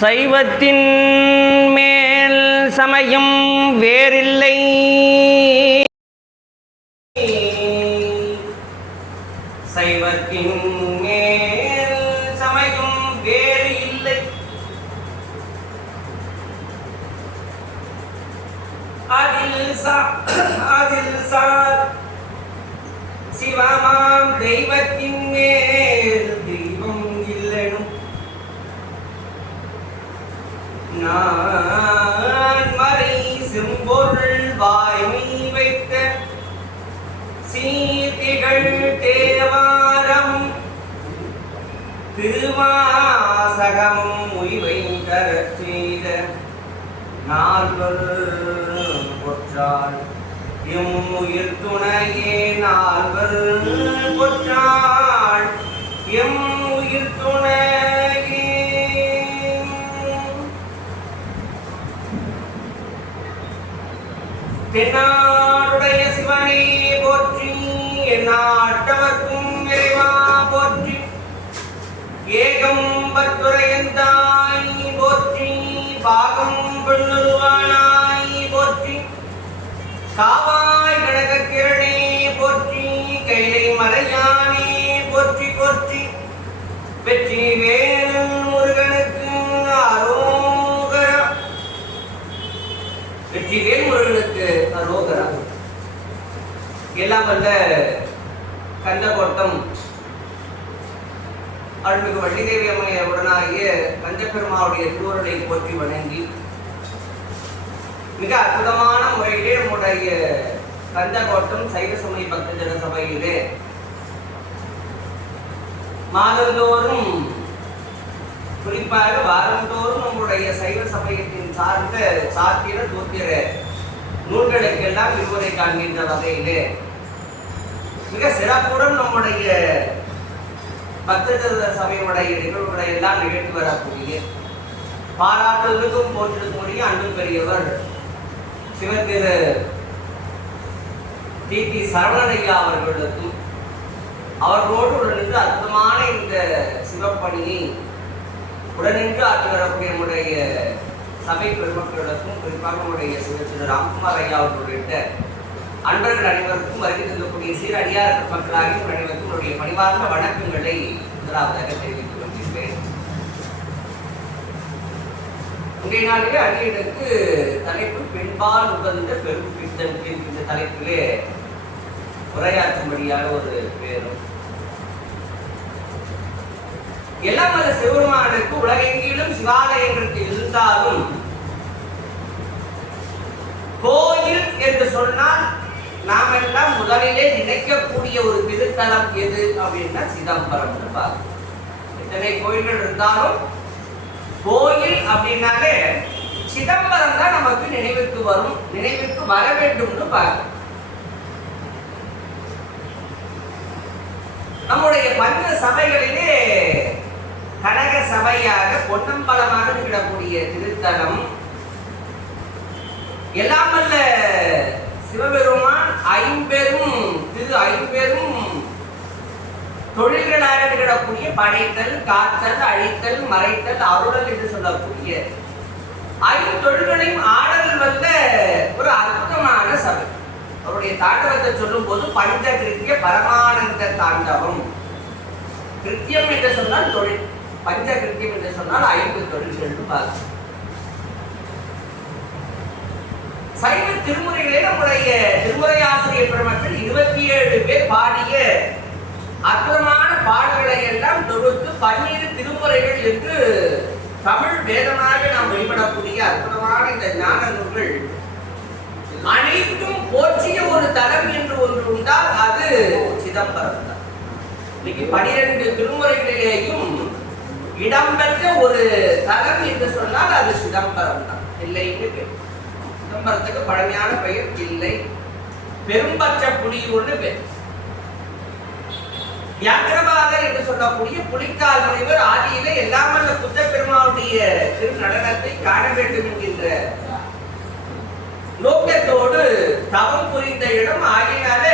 சைவத்தின் மேல் சமயம் வேறில்லை. சைவத்தின் மேல் சமயம் வேறு இல்லை. அதில் சார் சிவமாம் தெய்வத்தின் மேல் தெய்வம் இல்லனும் நான் மறை செம்பொருள் வாய்மை வைத்த சீதிகள் தேவாரம் திருவாசகமும் உய்வை தரச் செய்த நால்வர் பொற்றாள் எம் உயிர் துணையே. நால்வர் பொற்றாள் எம் உயிர் துணையே. தென்னாடுடைய சிவனே போற்றி, எந்நாட்டவர்க்கும் இறைவா போற்றி. ஏகம்பத்துரையந்தாய் போற்றி, பாகம் பெண்ணுருவானாய் போற்றி. காவாய் கனகக்கிரணே போற்றி, கைலை மலையானே போற்றி போற்றி. வெற்றி வேலன் முருகனுக்கு அரோகரா. வெற்றி வேல் முருகனுக்கு அரோகரா. எல்லாம் வல்ல கந்தகோட்டம் அருள்மிகு வள்ளிதேவி அம்மையார் உடனாகிய கந்தப்பெருமாவுடைய திருவருளை போற்றி வணங்கி மிக அற்புதமான முறையிலே நம்முடைய கந்தகோட்டம் சைவ சமய பக்தஜன சபையிலே மாதந்தோறும் குறிப்பாக வாரந்தோறும் நம்முடைய சைவ சமயத்தின் சார்ந்த சாத்திர தூத்திர நூல்களுக்கெல்லாம் விரிவுரை காண்கின்ற வகையிலே மிக சிறப்புடன் நம்முடைய பக்தஜன சபையுடைய நிகழ்வுகளை எல்லாம் நிகழ்த்தி வரக்கூடிய பாராட்டுவதற்கும் போற்றிருக்கக்கூடிய அன்பு பெரியவர் சிவத்திரு டி சரவணையா அவர்களுக்கும் அவர்களோடு உடனிருந்து அற்புதமான இந்த சிவப்பணியை உடனின்று ஆற்றி வரக்கூடிய நம்முடைய சபை பெருமக்களுக்கும் குறிப்பாக நம்முடைய சிவத்திரு ராம்குமார் ஐயா அவர்களுடைய அன்பர்கள் அனைவருக்கும் வருகை தந்தக்கூடிய சீரடியார் மக்களாகிய அனைவருக்கும் என்னுடைய பணிவார்ந்த வணக்கங்களை முதலாவதாக தெரிவித்துக் கொள்கின்றேன். இன்றைய நாளிலே அடியனுக்கு தலைப்பு பெண்பால் உகந்த பெரும் பித்தன் என்கின்ற தலைப்பிலே உரையாற்றும்படியான ஒரு பேரும். எல்லாம் வல்ல சிவபெருமானுக்கு உலகெங்கிலும் சிவாலயங்களுக்கு இருந்தாலும் கோயில் என்று சொன்னால் நாம் எல்லாம் முதலிலே நினைக்கக்கூடிய ஒரு திருத்தலம் எது அப்படின்னா சிதம்பரம். எத்தனை கோயில்கள் இருந்தாலும் கோயில் அப்படின்னாலே சிதம்பரம் தான் நமக்கு நினைவுக்கு வரும், நினைவுக்கு வர வேண்டும்னு பார்க்கணும். நம்முடைய பஞ்ச சபைகளிலே கனக சபையாக பொன்னம்பலமாக திகழக்கூடிய திருத்தலம் எல்லாம் வல்ல சிவபெருமான் ஐம்பெரும் தொழில்களாக திகழக்கூடிய படைத்தல், காத்தல், அழித்தல், மறைத்தல், அருளல் என்று சொல்லக்கூடிய ஐந்தொழில்களையும் ஆடல் வந்த ஒரு அற்புதமான சபை. அவருடைய தாண்டவத்தை சொல்லும் போது பஞ்ச கிருத்திய பரமானந்த தாண்டவம். கிருத்தியம் என்று சொன்னால் தொழில், பஞ்ச கிருத்தியம் என்று சொன்னால் 5 தொழில்கள் பார்க்கும். சைவ திருமுறைகளே நம்முடைய திருமுறை ஆசிரியர் பெருமக்கள் 27 பேர் பாடிய அற்புதமான பாடல்களை எல்லாம் தொகுத்து 12 திருமுறைகள் என்று தமிழ் வேதமாக நாம் வழிபடக்கூடிய அற்புதமான இந்த ஞான நூல்கள் அனைத்தும் போற்றிய ஒரு தலம் என்று ஒன்று உண்டால் அது சிதம்பரம் தான். இன்னைக்கு 12 திருமுறைகளிலேயும் இடம்பெற்ற ஒரு தலம் என்று சொன்னால் அது சிதம்பரம் தான். இல்லைன்னு சிதம்பரத்துக்கு பழமையான பெயர் இல்லை, பெரும்பற்ற புலியூர்னு பேர். வியாக்கிரபாதர் என்று சொல்லக்கூடிய புலிக்கால் முனிவர் ஆதியிலே எல்லாம் வல்ல புத்த பெருமானுடைய திரு நடனத்தை காண வேண்டும் என்கின்ற நோக்கத்தோடு தவம் புரிந்த இடம் ஆகினால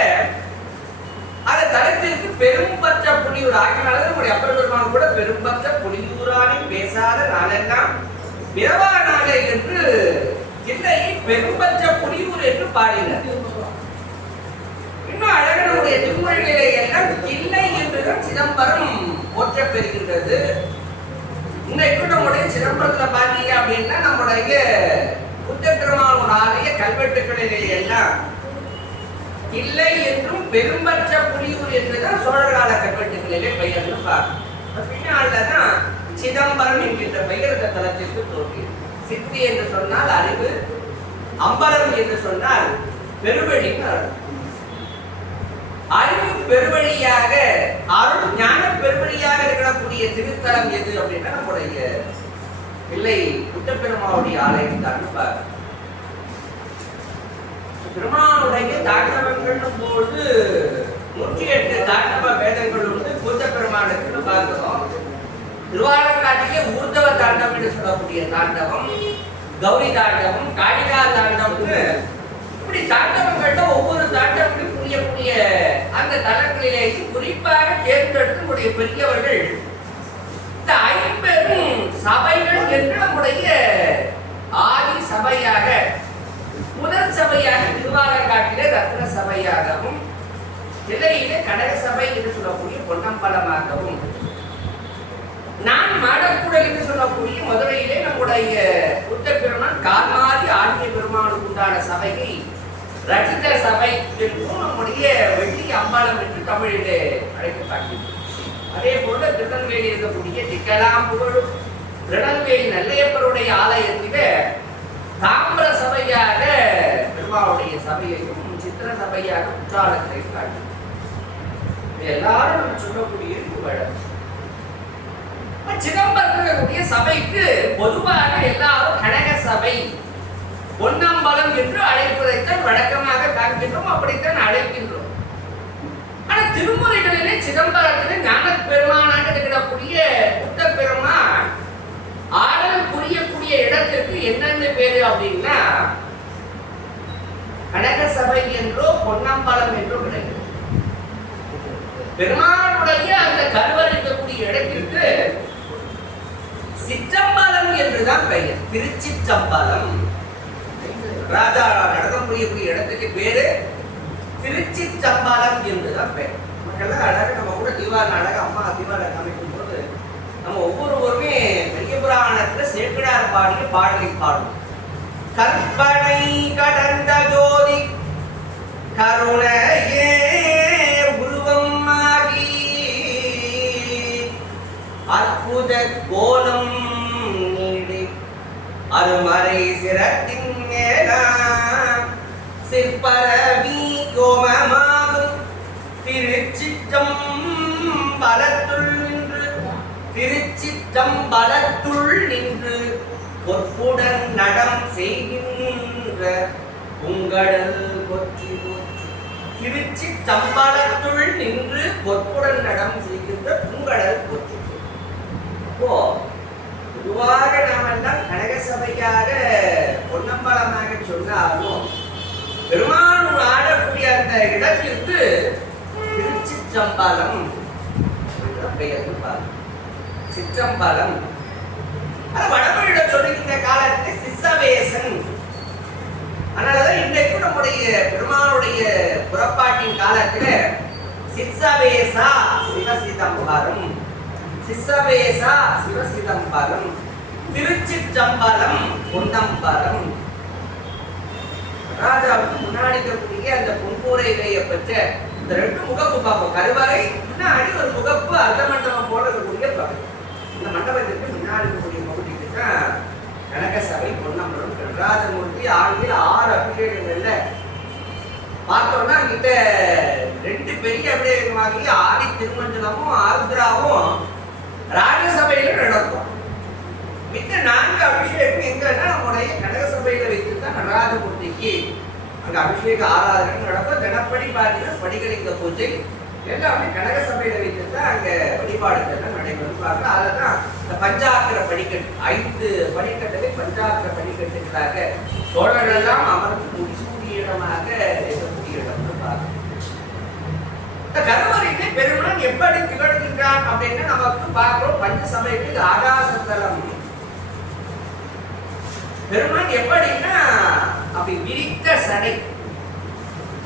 அந்த தலத்திற்கு பெரும்பற்ற புலியூர் ஆகினால நம்முடைய அப்பர் பெருமான் கூட பெரும்பற்ற புலியூரானி பேசாத நாளெல்லாம் பிறவா நாளை என்று தில்லையை பெரும்பற்ற புலியூர் என்று பாடினார். இன்னும் அழகனுடைய திருமொழிகளை எல்லாம் இல்லை என்றுதான் சிதம்பரம் போற்ற பெறுகின்றது. இன்னைக்கு நம்முடைய சிதம்பரத்துல பாத்தீங்க அப்படின்னா நம்முடைய புத்த பெருமானோட ஆலய கல்வெட்டுக்களிலே எல்லாம் இல்லை என்றும் பெரும்பற்ற புலியூர் என்றுதான் சோழர் கால கல்வெட்டுகளிலே பெயர்ந்து பார்க்கணும். பின்னால்தான் சிதம்பரம் என்கின்ற பெயர் இந்த தலத்திற்கு தோன்றியது. சித்தி என்று சொன்னால் அறிவு, அம்பலம் என்று சொன்னால் பெருவழி. அறிவு பெருவழியாக, அருள் ஞான பெருவழியாக இருக்கக்கூடிய திருத்தலம் எது அப்படின்னா நம்முடைய பிள்ளை புத்தப்பெருமானுடைய ஆலயம் தான். பெருமானுடைய தாண்டவங்கள் போது 108 தாண்டவ வேதங்கள் உண்டு. புத்தப்பெருமானுக்கு பார்க்கிறோம். திருவாரூர்காட்டிலே ஊர்தவ தாண்டவம் என்று சொல்லக்கூடிய தாண்டவம், கௌரி தாண்டவம், காளிகா தாண்டவம்னு இப்படி தாண்டவங்கள்ல ஒவ்வொரு தாண்டவங்களும் புரியக்கூடிய அந்த தலங்களிலேயே குறிப்பாக தேர்ந்தெடுத்து நம்முடைய பெரியவர்கள் இந்த 50 சபைகள் என்று நம்முடைய ஆதி சபையாக, முதல் சபையாக திருவாரூர்காட்டிலே ரத்ன சபையாகவும், தில்லையிலே கடக சபை என்று சொல்லக்கூடிய பொன்னம்பலமாகவும், நான் மாடக்கூடல் என்று சொல்லக்கூடிய மதுரையிலே நம்முடைய புத்த பெருமான் கால்மாறி ஆடிய பெருமானுக்கு உண்டான சபையை ரஜித சபை என்றும் நம்முடைய வெள்ளி அம்பாளம் என்று தமிழிலே அழைக்கப்படுகிறது. அதே போல திருநெல்வேலி இருக்கக்கூடிய திக்கலாம் புகழும் திருநெல்வேலி நல்லையப்பருடைய ஆலயத்திலே தாமிர சபையாக பெருமாளுடைய சபையையும் சித்திர சபையாக குற்றாலத்தை காட்டி எல்லாரும் நம்ம சொல்லக்கூடிய வழக்கு. சிதம்பரத்தினுடைய சபைக்கு பொதுவாக எல்லாரும் கனக சபை, பொன்னம்பலம் என்று அழைப்பதைத்தான் வழக்கமாக காண்கின்றோம், அப்படித்தான் அழைக்கின்றோம். ஆனா திருமுறைகளிலே சிதம்பரத்திலே ஞான பெருமானாக இருக்கக்கூடிய புத்த பெருமான் ஆடல் புரியக்கூடிய இடத்திற்கு என்னென்ன பேரு அப்படின்னா கனக சபை என்றோ பொன்னம்பலம் என்றோ கிடைக்கும். பெருமானுடைய அந்த கருவறைக்கக்கூடிய இடத்திற்கு சிற்றம்பலம் என்றுதான் பெயர். திருச்சிற்றம்பலம். ராஜா நடனம் புரியக்கூடிய இடத்துக்கு பேரு திருச்சிற்றம்பலம் என்றுதான் பெயர். மக்கள் அழகாக நம்ம கூட தீபாவளி அழகாக அம்மா தீபாவளி அமைக்கும் போது நம்ம ஒவ்வொருவருமே பெரிய புராணத்துல சேக்கிழார் பாடிய பாடலை பாடும். கற்பனை கடந்த ஜோதி கருணையே உருவம் ஆகி அற்புத கோலம் நீடி அருமறை சிரத்தின் மேலாம் சிற்பரவி யோமமாகும் திருச்சிற்றம்பலத்துள் நின்று பொற்புடன் நடம் செய்கின்ற உங்கடல் பொற்றி திருச்சிற்றம்பலத்துள் நின்று பொற்புடன் நடம் செய்கின்ற உங்கடல் பொற்றி. பொதுவாக நாம் எல்லாம் கனக சபையாக பொன்னம்பலமாக சொன்னாலும் பெருமான் ஆடக்கூடிய அந்த இடத்திற்கு திருச்சிற்றம்பலம் பெயர். சிற்றம்பலம் வடமொழியில சொல்லுகின்ற காலத்தில் சிசவேசன். அதனாலதான் இன்றைக்கு நம்முடைய பெருமானுடைய புறப்பாட்டின் காலத்துல சிசவேசா சிவசிதம்பரம், சிசவேசா சிவசிதம்பரம், திருச்சிற்றம்பலம் பொன்னம்பலம். ராஜாவுக்கு முன்னாடி இருக்கக்கூடிய அந்த பொன்பூரையை பெற்ற இந்த 2 முகப்பு பார்ப்போம். கருவறை முன்னாடி ஒரு முகப்பு அர்த்த மண்டபம் போல இருக்கக்கூடிய பகுதி. இந்த மண்டபத்திற்கு முன்னாடி இருக்கக்கூடிய பகுதிக்கு தான் கனக சபை பொன்னம்பலம். நடராஜமூர்த்தி ஆண்டில் 6 அபிஷேகங்கள்ல பார்த்தோம்னா கிட்ட 2 பெரிய அபிஷேகமாகி ஆதி திருமண்டலமும் ஆருத்ராவும் ராஜசபையில நடக்கும். மித்த 4 அபிஷேகம் எங்கன்னா நம்முடைய கனக சபையில வைத்துதான் நடராஜமூர்த்திக்கு அங்க அபிஷேக ஆராதனை நடக்கும். தினப்படி பார்த்தீங்கன்னா படிகளிங்க பூஜை எல்லாமே கனக சபையில வைத்துதான் அங்க வழிபாடுகள் நடைபெறும். அதுதான் இந்த பஞ்சாக்கர படிக்கட்டு, 5 படிக்கட்டுகளை பஞ்சாக்கர படிக்கட்டுகளாக சோழர்கள் எல்லாம் அமர்ந்து முடிசூடிய இடமாக இருக்கக்கூடிய இடம்னு பார்க்கணும். இந்த கருவறையிலே பெருமான் எப்படி திகழ்கின்றான் அப்படின்னு நமக்கு பார்க்கிறோம். பஞ்ச சபைக்கு ஆகாசத்தலம் பெருமான் எப்படின்னா அப்படி விரித்த சடை.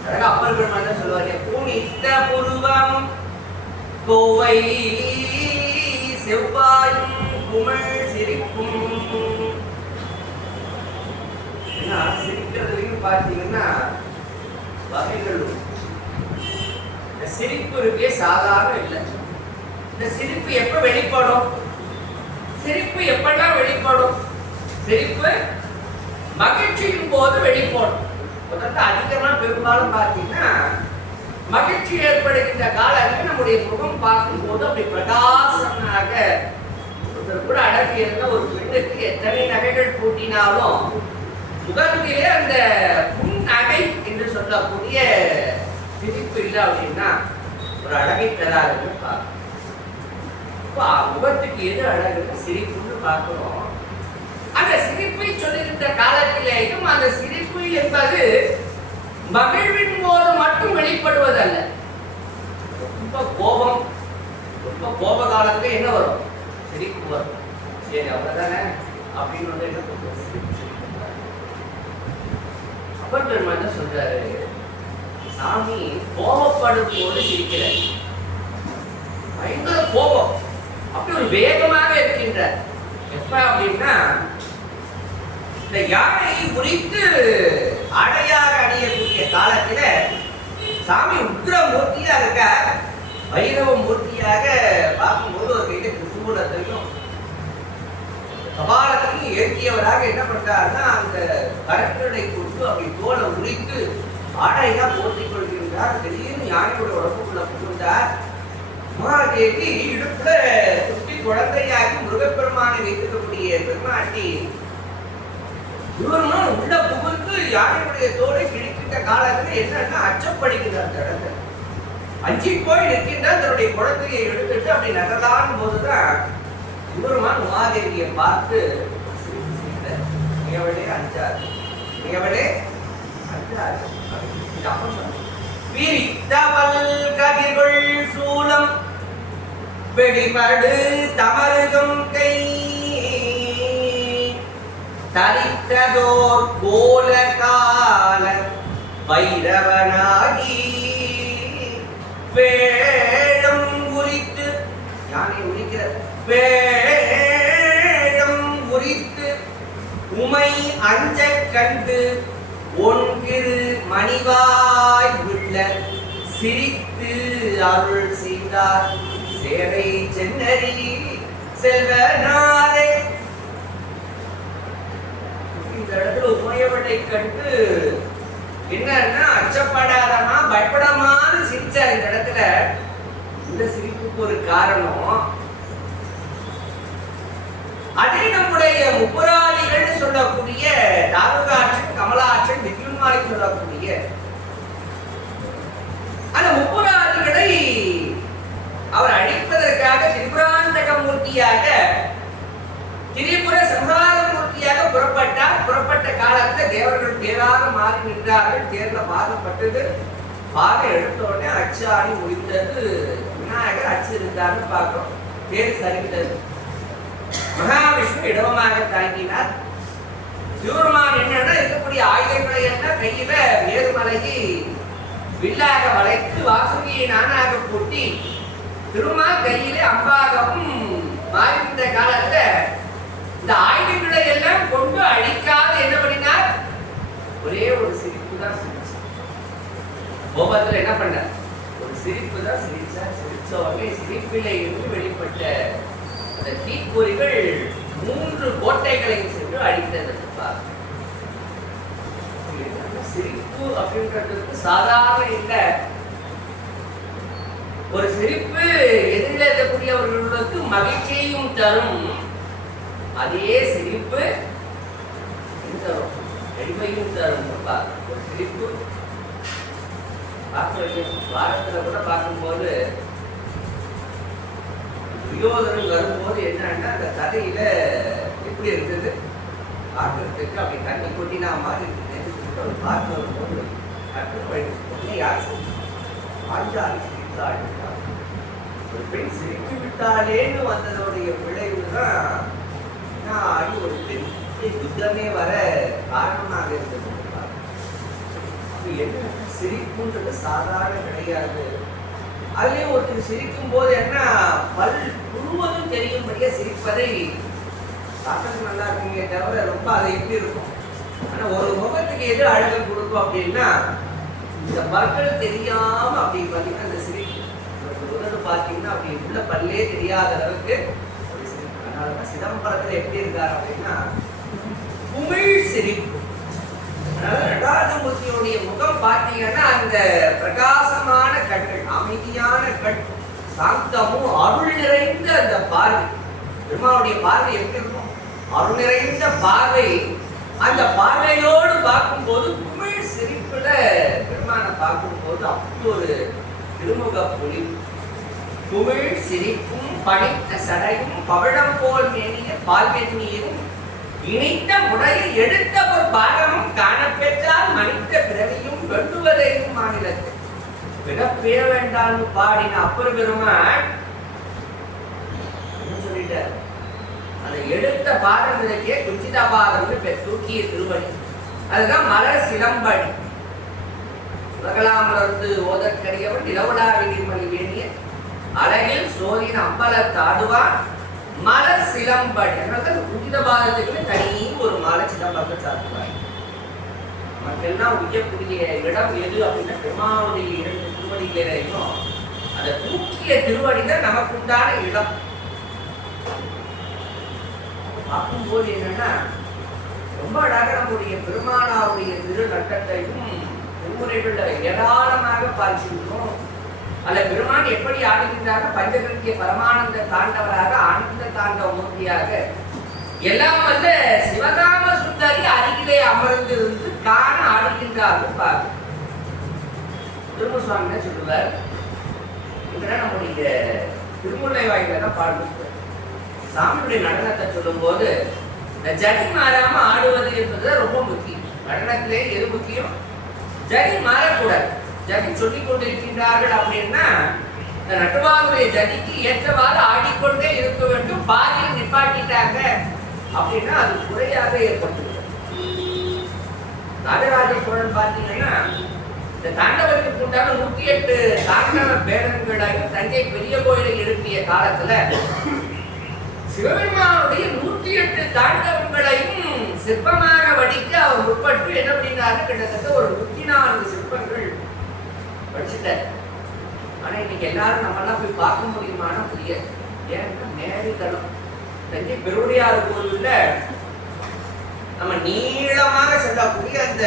அழகா அப்பர் பெருமான் தான் சொல்லுவாரு, புனித்த புருவம் கோவை செவ்வாயும் குமிழ் சிரிப்பும். சிரிக்கிறதுலையும் பார்த்தீங்கன்னா வகைகள். இந்த சிரிப்பு இருக்கே சாதாரண இல்லை. இந்த சிரிப்பு எப்ப வெளிப்படும்? சிரிப்பு எப்பெல்லாம் வெளிப்படும்? சிரிப்பு மகிழ்ச்சியின் போது வெளிப்படும். முதல்ல அதிகமா பெரும்பாலும் பார்த்தீங்கன்னா மகிழ்ச்சி ஏற்படுகின்ற காலத்தில் நம்முடைய முகம் பார்க்கும் போது அப்படி பிரகாசமாக கூட அடங்கி இருந்த ஒரு பெண்ணுக்கு எத்தனை நகைகள் கூட்டினாலும் முகத்திலே அந்த புன்னகை என்று சொல்லக்கூடிய சிரிப்பு இல்லை அப்படின்னா ஒரு அழகை தராதுன்னு பார்க்கணும். முகத்துக்கு எது அழகுன்னு சிரிப்புன்னு பார்க்கிறோம். அந்த சிரிப்பை சொல்லுகின்ற காலத்திலேயும் அந்த சிரிப்பு என்பது மகிழ்வின் போது மட்டும் வெளிப்படுவதல்ல. ரொம்ப கோபம், ரொம்ப கோப காலத்துல என்ன வரும்? சிரிப்பு வரும். சரி அவ்வளவுதானே அப்படின்னு வந்து என்ன சொல்றாரு? அப்பர் பெருமான் என்ன சொல்றாரு? சாமி கோபப்படும் போது சிரிக்கிறார். பயங்கர கோபம், அப்படி ஒரு வேகமாக இருக்கின்றார். எப்ப அப்படின்னா இந்த யானையை உரித்து அடையாக அணியக்கூடிய காலத்துல சாமி உக்ரமூர்த்தியா இருக்க, வைரவ மூர்த்தியாக பார்க்கும்போது ஒரு கையில திரிசூலத்தையும் கபாலத்தையும் ஏற்றியவராக என்ன பண்றாருன்னா அந்த கரங்களை கொண்டு அப்படி தோலை உரித்து ஆடையா போற்றிக் கொள்கின்றார். திடீர்னு யானையோட உடம்புக்குள்ள புகுந்தார். மகாதேவி இடுப்புல குட்டி குழந்தையாகி முருகப்பெருமானை வைத்திருக்கக்கூடிய பெருமாட்டி இவருமா உள்ள புகுந்து யானையுடைய தோலை கிழிக்கின்ற காலத்துல என்னன்னா அச்சப்படுகின்ற அந்த இடத்துல அஞ்சி போய் நிற்கின்றார். தன்னுடைய குழந்தையை எடுத்துட்டு அப்படி நகர்தான் போதுதான் இவருமான் உமாதேவியை பார்த்து மிகவளே அஞ்சாரு, மிகவளே அஞ்சாரு. விரித்தவள் கதிர்கள் சூலம் வெடிபடு தமருகும் கை தரித்ததோர் கோல கால வைரவனாகி வேடம் உரித்து, யானை உரிக்கிற வேடம் உரித்து உமை அஞ்ச கண்டு ஒன்றிரு மணிவாய் உள்ள சிரித்து அருள் செய்தார் சேரை சென்னரி செல்வனாரே. இந்த இடத்துல உமையவனை கண்டு என்னன்னா அச்சப்படாதமா பயப்படாமான்னு சிரிச்சார். இந்த இடத்துல இந்த சிரிப்புக்கு ஒரு காரணம், அதே நம்முடைய முப்புராதிகள் சொல்லக்கூடிய தாரகாட்சன், கமலாட்சன், வித்யுன்மாரி சொல்லக்கூடிய அந்த முப்புராதிகளை அவர் அழிப்பதற்காக திரிபுராந்தக மூர்த்தியாக திரிபுர சம்ஹார மூர்த்தியாக புறப்பட்டார். புறப்பட்ட காலத்துல தேவர்கள் தேராக மாறி நின்றார்கள். தேர்ல பாதப்பட்டது. பாதம் எடுத்த உடனே அச்சு ஆணி முடிந்தது. விநாயகர் அச்சு இருந்தார்னு பார்க்கிறோம். தேர் சரிந்தது. மகாவிஷ்ணு இடவமாக தாங்கினார். சிவருமான் என்னன்னா இருக்கக்கூடிய ஆயுதங்களை எல்லாம் கையில வேறுமலையை வில்லாக வளைத்து வாசுகியை நானாக பூட்டி திருமால் கையிலே அம்பாகவும் மாறிவிட்ட காலத்துல இந்த ஆயுதங்களை எல்லாம் கொண்டு அழிக்காது என்ன பண்ணினார்? ஒரே ஒரு சிரிப்பு தான் சிரிச்சார். கோபத்துல என்ன பண்ணார்? ஒரு சிரிப்பு தான் சிரிச்சார். சிரிச்ச உடனே சிரிப்பிலே இருந்து வெளிப்பட்ட அந்த தீப்பொறிகள் 3 கோட்டைகளை சென்று அழித்தது. சிரிப்பு அப்படின்றதுக்கு சாதாரண இல்லை. ஒரு சிரிப்பு எதிரில் இருக்கக்கூடியவர்களுக்கு மகிழ்ச்சியையும் தரும். அதே சிரிப்பு தரும், எளிமையும் தரும். ஒரு சிரிப்பு வாரத்துல கூட பார்க்கும்போது துரியோதனன் வரும்போது என்னன்னா அந்த கதையில எப்படி இருந்தது பார்க்கறதுக்கு அப்படி தண்ணி கொட்டினா மாதிரி இருந்தது. பார்க்க வரும்போது கற்று யார் பாஞ்சாலி சிரித்தாள். ஒரு பெண் சிரித்து விட்டாலேன்னு வந்ததோடைய விளைவு தான் ஒரு பெரிய யுத்தமே வர காரணமாக இருந்தது. அது என்ன சிரிப்புன்றது சாதாரண கிடையாது. அதுலயும் ஒருத்தர் சிரிக்கும் போது என்ன பல் முழுவதும் தெரியும்படியா சிரிப்பதை பார்க்கறது நல்லா இருக்குமே தவிர ரொம்ப அதை எப்படி இருக்கும். ஆனா ஒரு முகத்துக்கு எது அழகு கொடுக்கும் அப்படின்னா இந்த பற்கள் தெரியாம அப்படி பார்த்தீங்கன்னா அந்த சிரிப்பு உதடு பார்த்தீங்கன்னா அப்படி உள்ள பல்லே தெரியாத அளவுக்கு சிரிப்பு. அதனால சிதம்பரத்துல எப்படி இருக்காரு அப்படின்னா உமிழ் சிரிப்பு. அதனால நடராஜமூர்த்தியுடைய முகம் பார்த்தீங்கன்னா அந்த பிரகாசமான கண்கள், அமைதியான கண், சாந்தமும் அருள் நிறைந்த அந்த பார்வை. பெருமாளுடைய பார்வை எப்படி இருக்கும்? அருள் நிறைந்த பார்வை. அந்த பார்வையோடு பார்க்கும்போது உமிழ் சிரிப்புல பெருமானை பார்க்கும்போது அப்படி ஒரு திருமுக பொலி. குமிழ் சிரிப்பும் பணித்த சடையும் பவழம் போல் மேனிய பால்வெந்நீரும் இணைத்த முறையை எடுத்த ஒரு பாகமும் காணப்பெற்றால் மனித பிறவியும் வெண்டுவதையும் மாநிலத்தில் பிறப்பே வேண்டாம் பாடின அப்பர் பெருமான் சொல்லிட்டார். அதை எடுத்த பாதங்களுக்கே குஞ்சிதா பாதம்னு தூக்கிய திருவடி. அதுதான் மலர் சிலம்படி. உலகலாமலர்ந்து ஓதற்கரியவன் நிலவுலாவி நிர்மலி வேணிய அழகில் சோதின் அம்பலத்தாடுவான் மலர் சிலம்படி. அதனால குஞ்சித பாதத்துக்கு தனி ஒரு மலை சிலம்பத்தை சாத்துவாங்க. மக்கள்லாம் உயக்கூடிய இடம் எது அப்படின்னா பெருமாளுடைய 2 திருவடிகளையும் அதை தூக்கிய திருவடிதான் நமக்கு உண்டான இடம். பார்க்கும்போது என்னன்னா ரொம்ப அழகாக நம்முடைய பெருமானாருடைய திரு நட்டத்தையும் திருமுறைகள்ல ஏராளமாக பார்க்கின்றோம். அல்ல பெருமான் எப்படி ஆடுகின்றாக பஞ்சகிருத்திய பரமானந்த தாண்டவராக ஆனந்த தாண்டவ மூர்த்தியாக எல்லாம் வல்ல சிவகாம சுந்தரி அருகிலே அமர்ந்திருந்து காண ஆடுகின்றார்கள் பாரு. திரும்ப சுவாமி என்ன சொல்லுவார்? இதெல்லாம் நம்முடைய திருமுல்லை வாயில தான் பாடுவார். சாமியுடைய நடனத்தை சொல்லும் போது இந்த ஜடி மாறாம ஆடுவது என்பது ரொம்ப முக்கியம். நடனத்திலே எது முக்கியம்? ஜடி மாறக்கூடாது. ஜதி சொல்லிக் கொண்டிருக்கின்றார்கள் அப்படின்னா இந்த நட்டுவாருடைய ஜதிக்கு ஏற்றவாறு ஆடிக்கொண்டே இருக்க வேண்டும். பாதியில் நிப்பாட்டிட்டாங்க அப்படின்னா அது குறையாக ஏற்பட்டுள்ளது. ராஜராஜ சோழன் பார்த்தீங்கன்னா இந்த தாண்டவத்துக்கு உண்டான 108 தாண்டவ பேரங்களையும் தஞ்சை பெரிய கோயிலை எழுப்பிய காலத்துல சிவபெருமானுடைய 108 தாண்டவங்களையும் சிற்பமாக வடிக்க அவர் முற்பட்டு என்ன பண்ணினாரு? கிட்டத்தட்ட ஒரு 104 சிற்பங்கள் படிச்சுட்டார். ஆனா இன்னைக்கு எல்லாரும் நம்மெல்லாம் போய் பார்க்க முடியுமானா முடியாது. ஏன்னா நேரிதளம் தஞ்சை பெருவுடையார் கோயில்ல நம்ம நீளமாக செல்லக்கூடிய அந்த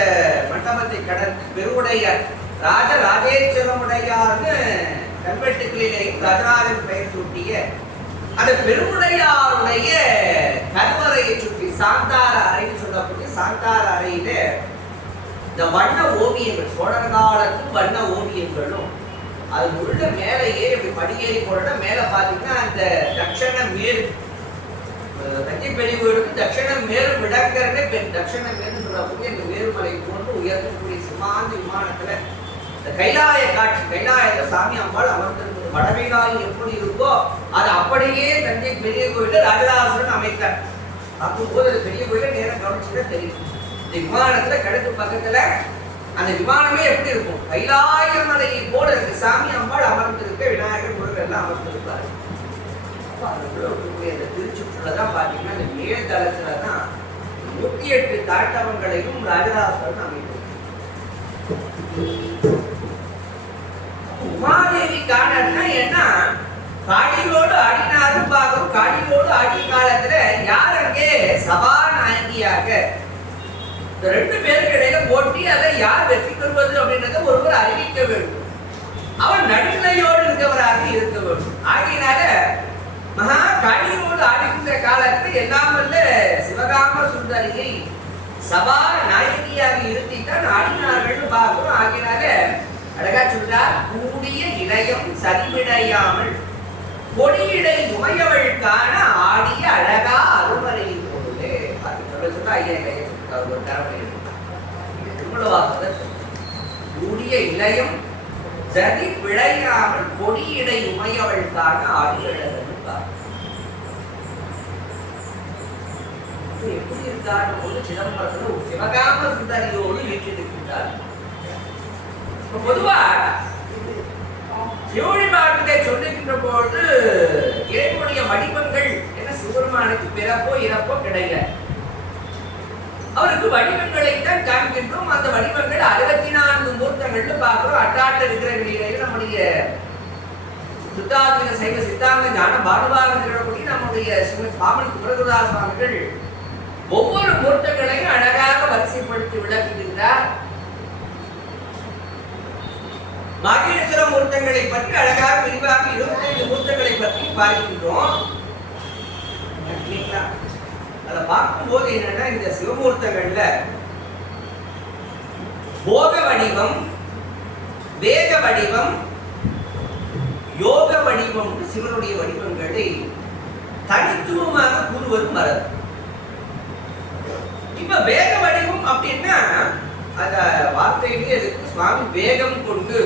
மண்டபத்தை கடந்து பெருவுடையார் ராஜராஜேஸ்வரமுடையார்னு கல்வெட்டுகளிலேயும் ராஜராஜன் பெயர் சூட்டிய அந்த பெருவுடையாருடைய கருவறையை சுற்றி சாந்தார அறைன்னு சொல்லக்கூடிய சாந்தார அறையில இந்த வண்ண ஓவியங்கள் சோழர் காலத்து வண்ண ஓவியங்களும் அது உள்ள மேலே ஏறி இப்படி படியேறி போன மேல பாத்தீங்கன்னா அந்த தட்சண மேரு தஞ்சை பெரிய கோயிலுக்கு தட்சண மேரு விடங்கரனே தட்சண மேரு சொல்லக்கூடிய அந்த மேருமலை போன்று உயர்த்தக்கூடிய சிமாந்த விமானத்துல இந்த கைலாய காட்சி, கைலாயத்துல சாமி அம்பாள் அமர்ந்திருக்கிறது. வடகைலாயம் எப்படி இருக்கோ அது அப்படியே தஞ்சை பெரிய கோயில ராஜராஜன் அமைத்தார். அப்போது அது பெரிய கோயில நேரம் கவனிச்சுதான் தெரியும். இந்த விமானத்துல கிழக்கு பக்கத்துல அந்த விமானமே எப்படி இருக்கும்? கைலாய மலையை போல இருக்கு. சாமி அம்பாள் அமர்ந்திருக்க, விநாயகர் முருகன் எல்லாம் அமர்ந்திருப்பாரு. அந்த திருச்சுற்றுலதான் பாத்தீங்கன்னா இந்த மேல்தளத்துலதான் 108 தாண்டவங்களையும் ராஜராஜன் அமைப்பு. உமாதேவி காணன்னா ஏன்னா காடியோடு ஆடினாரும் பாகம். காடியோடு ஆடிய காலத்துல யார் அங்கே சபாநாயகியாக இந்த 2 பேருக்கு இடையில போட்டி அதை யார் வெற்றி பெறுவது அப்படின்றத ஒருவர் அறிவிக்க வேண்டும். அவர் நடுநிலையோடு இருக்கவராக இருக்க வேண்டும். ஆகையினால மகா காடியோடு ஆடுகின்ற காலத்துல எல்லாம் வல்ல சிவகாம சுந்தரியை சபா நாயகியாக இருத்தித்தான் ஆடினார்கள் பார்க்கிறோம். ஆகினால அழகா சொல்றார், கூடிய இளையம் சரிவிடையாமல் கொடியிடை உமையவள் காண ஆடிய அழகா அருமறை போலே. அது சொல்ல ஐயா ஒரு தரவை கூடிய இளையம் ஜதி விளையாமல் கொடியிடை உமையவள் காண ஆடிய அழகு. எப்படி இருக்கார் போது சிதம்பரத்தில் ஒரு சிவகாம சுந்தரியோடு வீட்டிருக்கின்றார். பொதுவா சிவழிபாட்டிலே சொல்லுகின்ற பொழுது இறைவனுடைய வடிவங்கள் என்ன சிவபெருமானுக்கு பிறப்போ இறப்போ கிடையாது. அவருக்கு வடிவங்களைத்தான் காண்கின்றோம். அந்த வடிவங்கள் 64 மூர்த்தங்கள்னு பார்க்கிறோம். அட்டாட்ட இருக்கிற நிலையில நம்முடைய சுத்தாத்மிக சைவ சித்தாந்த ஞான பானுபாகக்கூடிய நம்முடைய சுவாமி குமரகுருதாஸ் சுவாமிகள் ஒவ்வொரு மூர்த்தங்களையும் அழகாக வரிசைப்படுத்தி விளக்குகின்றார். மகேஸ்வர மூர்த்தங்களை பற்றி அழகாக விரிவாக 25 மூர்த்தங்களை பற்றி பார்க்கின்றோம். அதை பார்க்கும்போது என்னன்னா இந்த சிவமூர்த்தங்கள்ல போக வடிவம், வேக வடிவம், யோக வடிவம் சிவனுடைய வடிவங்களை தனித்துவமாக கூறுவது மரபு. இப்ப வேக வடிவம் அப்படின்னா அந்த வார்த்தையிலே இருக்கு. சுவாமி வேகம் கொண்டு,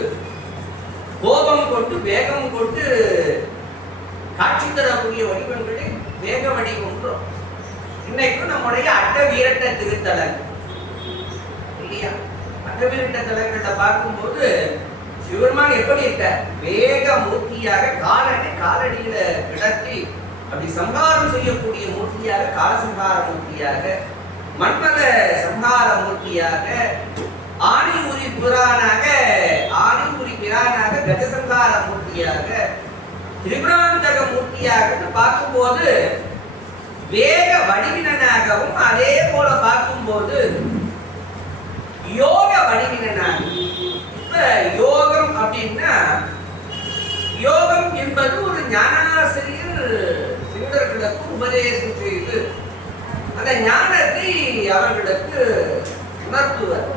கோபம் கொண்டு, வேகம் கொண்டு காட்சி தரக்கூடிய வடிவங்களை வேக வடிவம். இன்னைக்கும் நம்முடைய அட்ட வீரட்ட திருத்தலங்கள் இல்லையா? அட்ட வீரட்ட தலங்களை பார்க்கும்போது சிவபெருமான் எப்படி இருக்க வேக மூர்த்தியாக காலடியில கிடத்தி அப்படி சம்ஹாரம் செய்யக்கூடிய மூர்த்தியாக, காலசம்ஹார மூர்த்தியாக, மன்மத சம்ஹார மூர்த்தியாக, ஆணி உரி பிரானாக, கஜசம்ஹார மூர்த்தியாக, திரிபுராந்தக மூர்த்தியாக பார்க்கும்போது வேக வடிவினனாகவும், அதே போல பார்க்கும்போது யோக வடிவினனாக. இப்ப யோகம் அப்படின்னா யோகம் என்பது ஒரு ஞானாசிரியர் சீடர்களுக்கு உபதேசம் செய்து அந்த ஞானத்தை அவர்களுக்கு உணர்த்துவர்.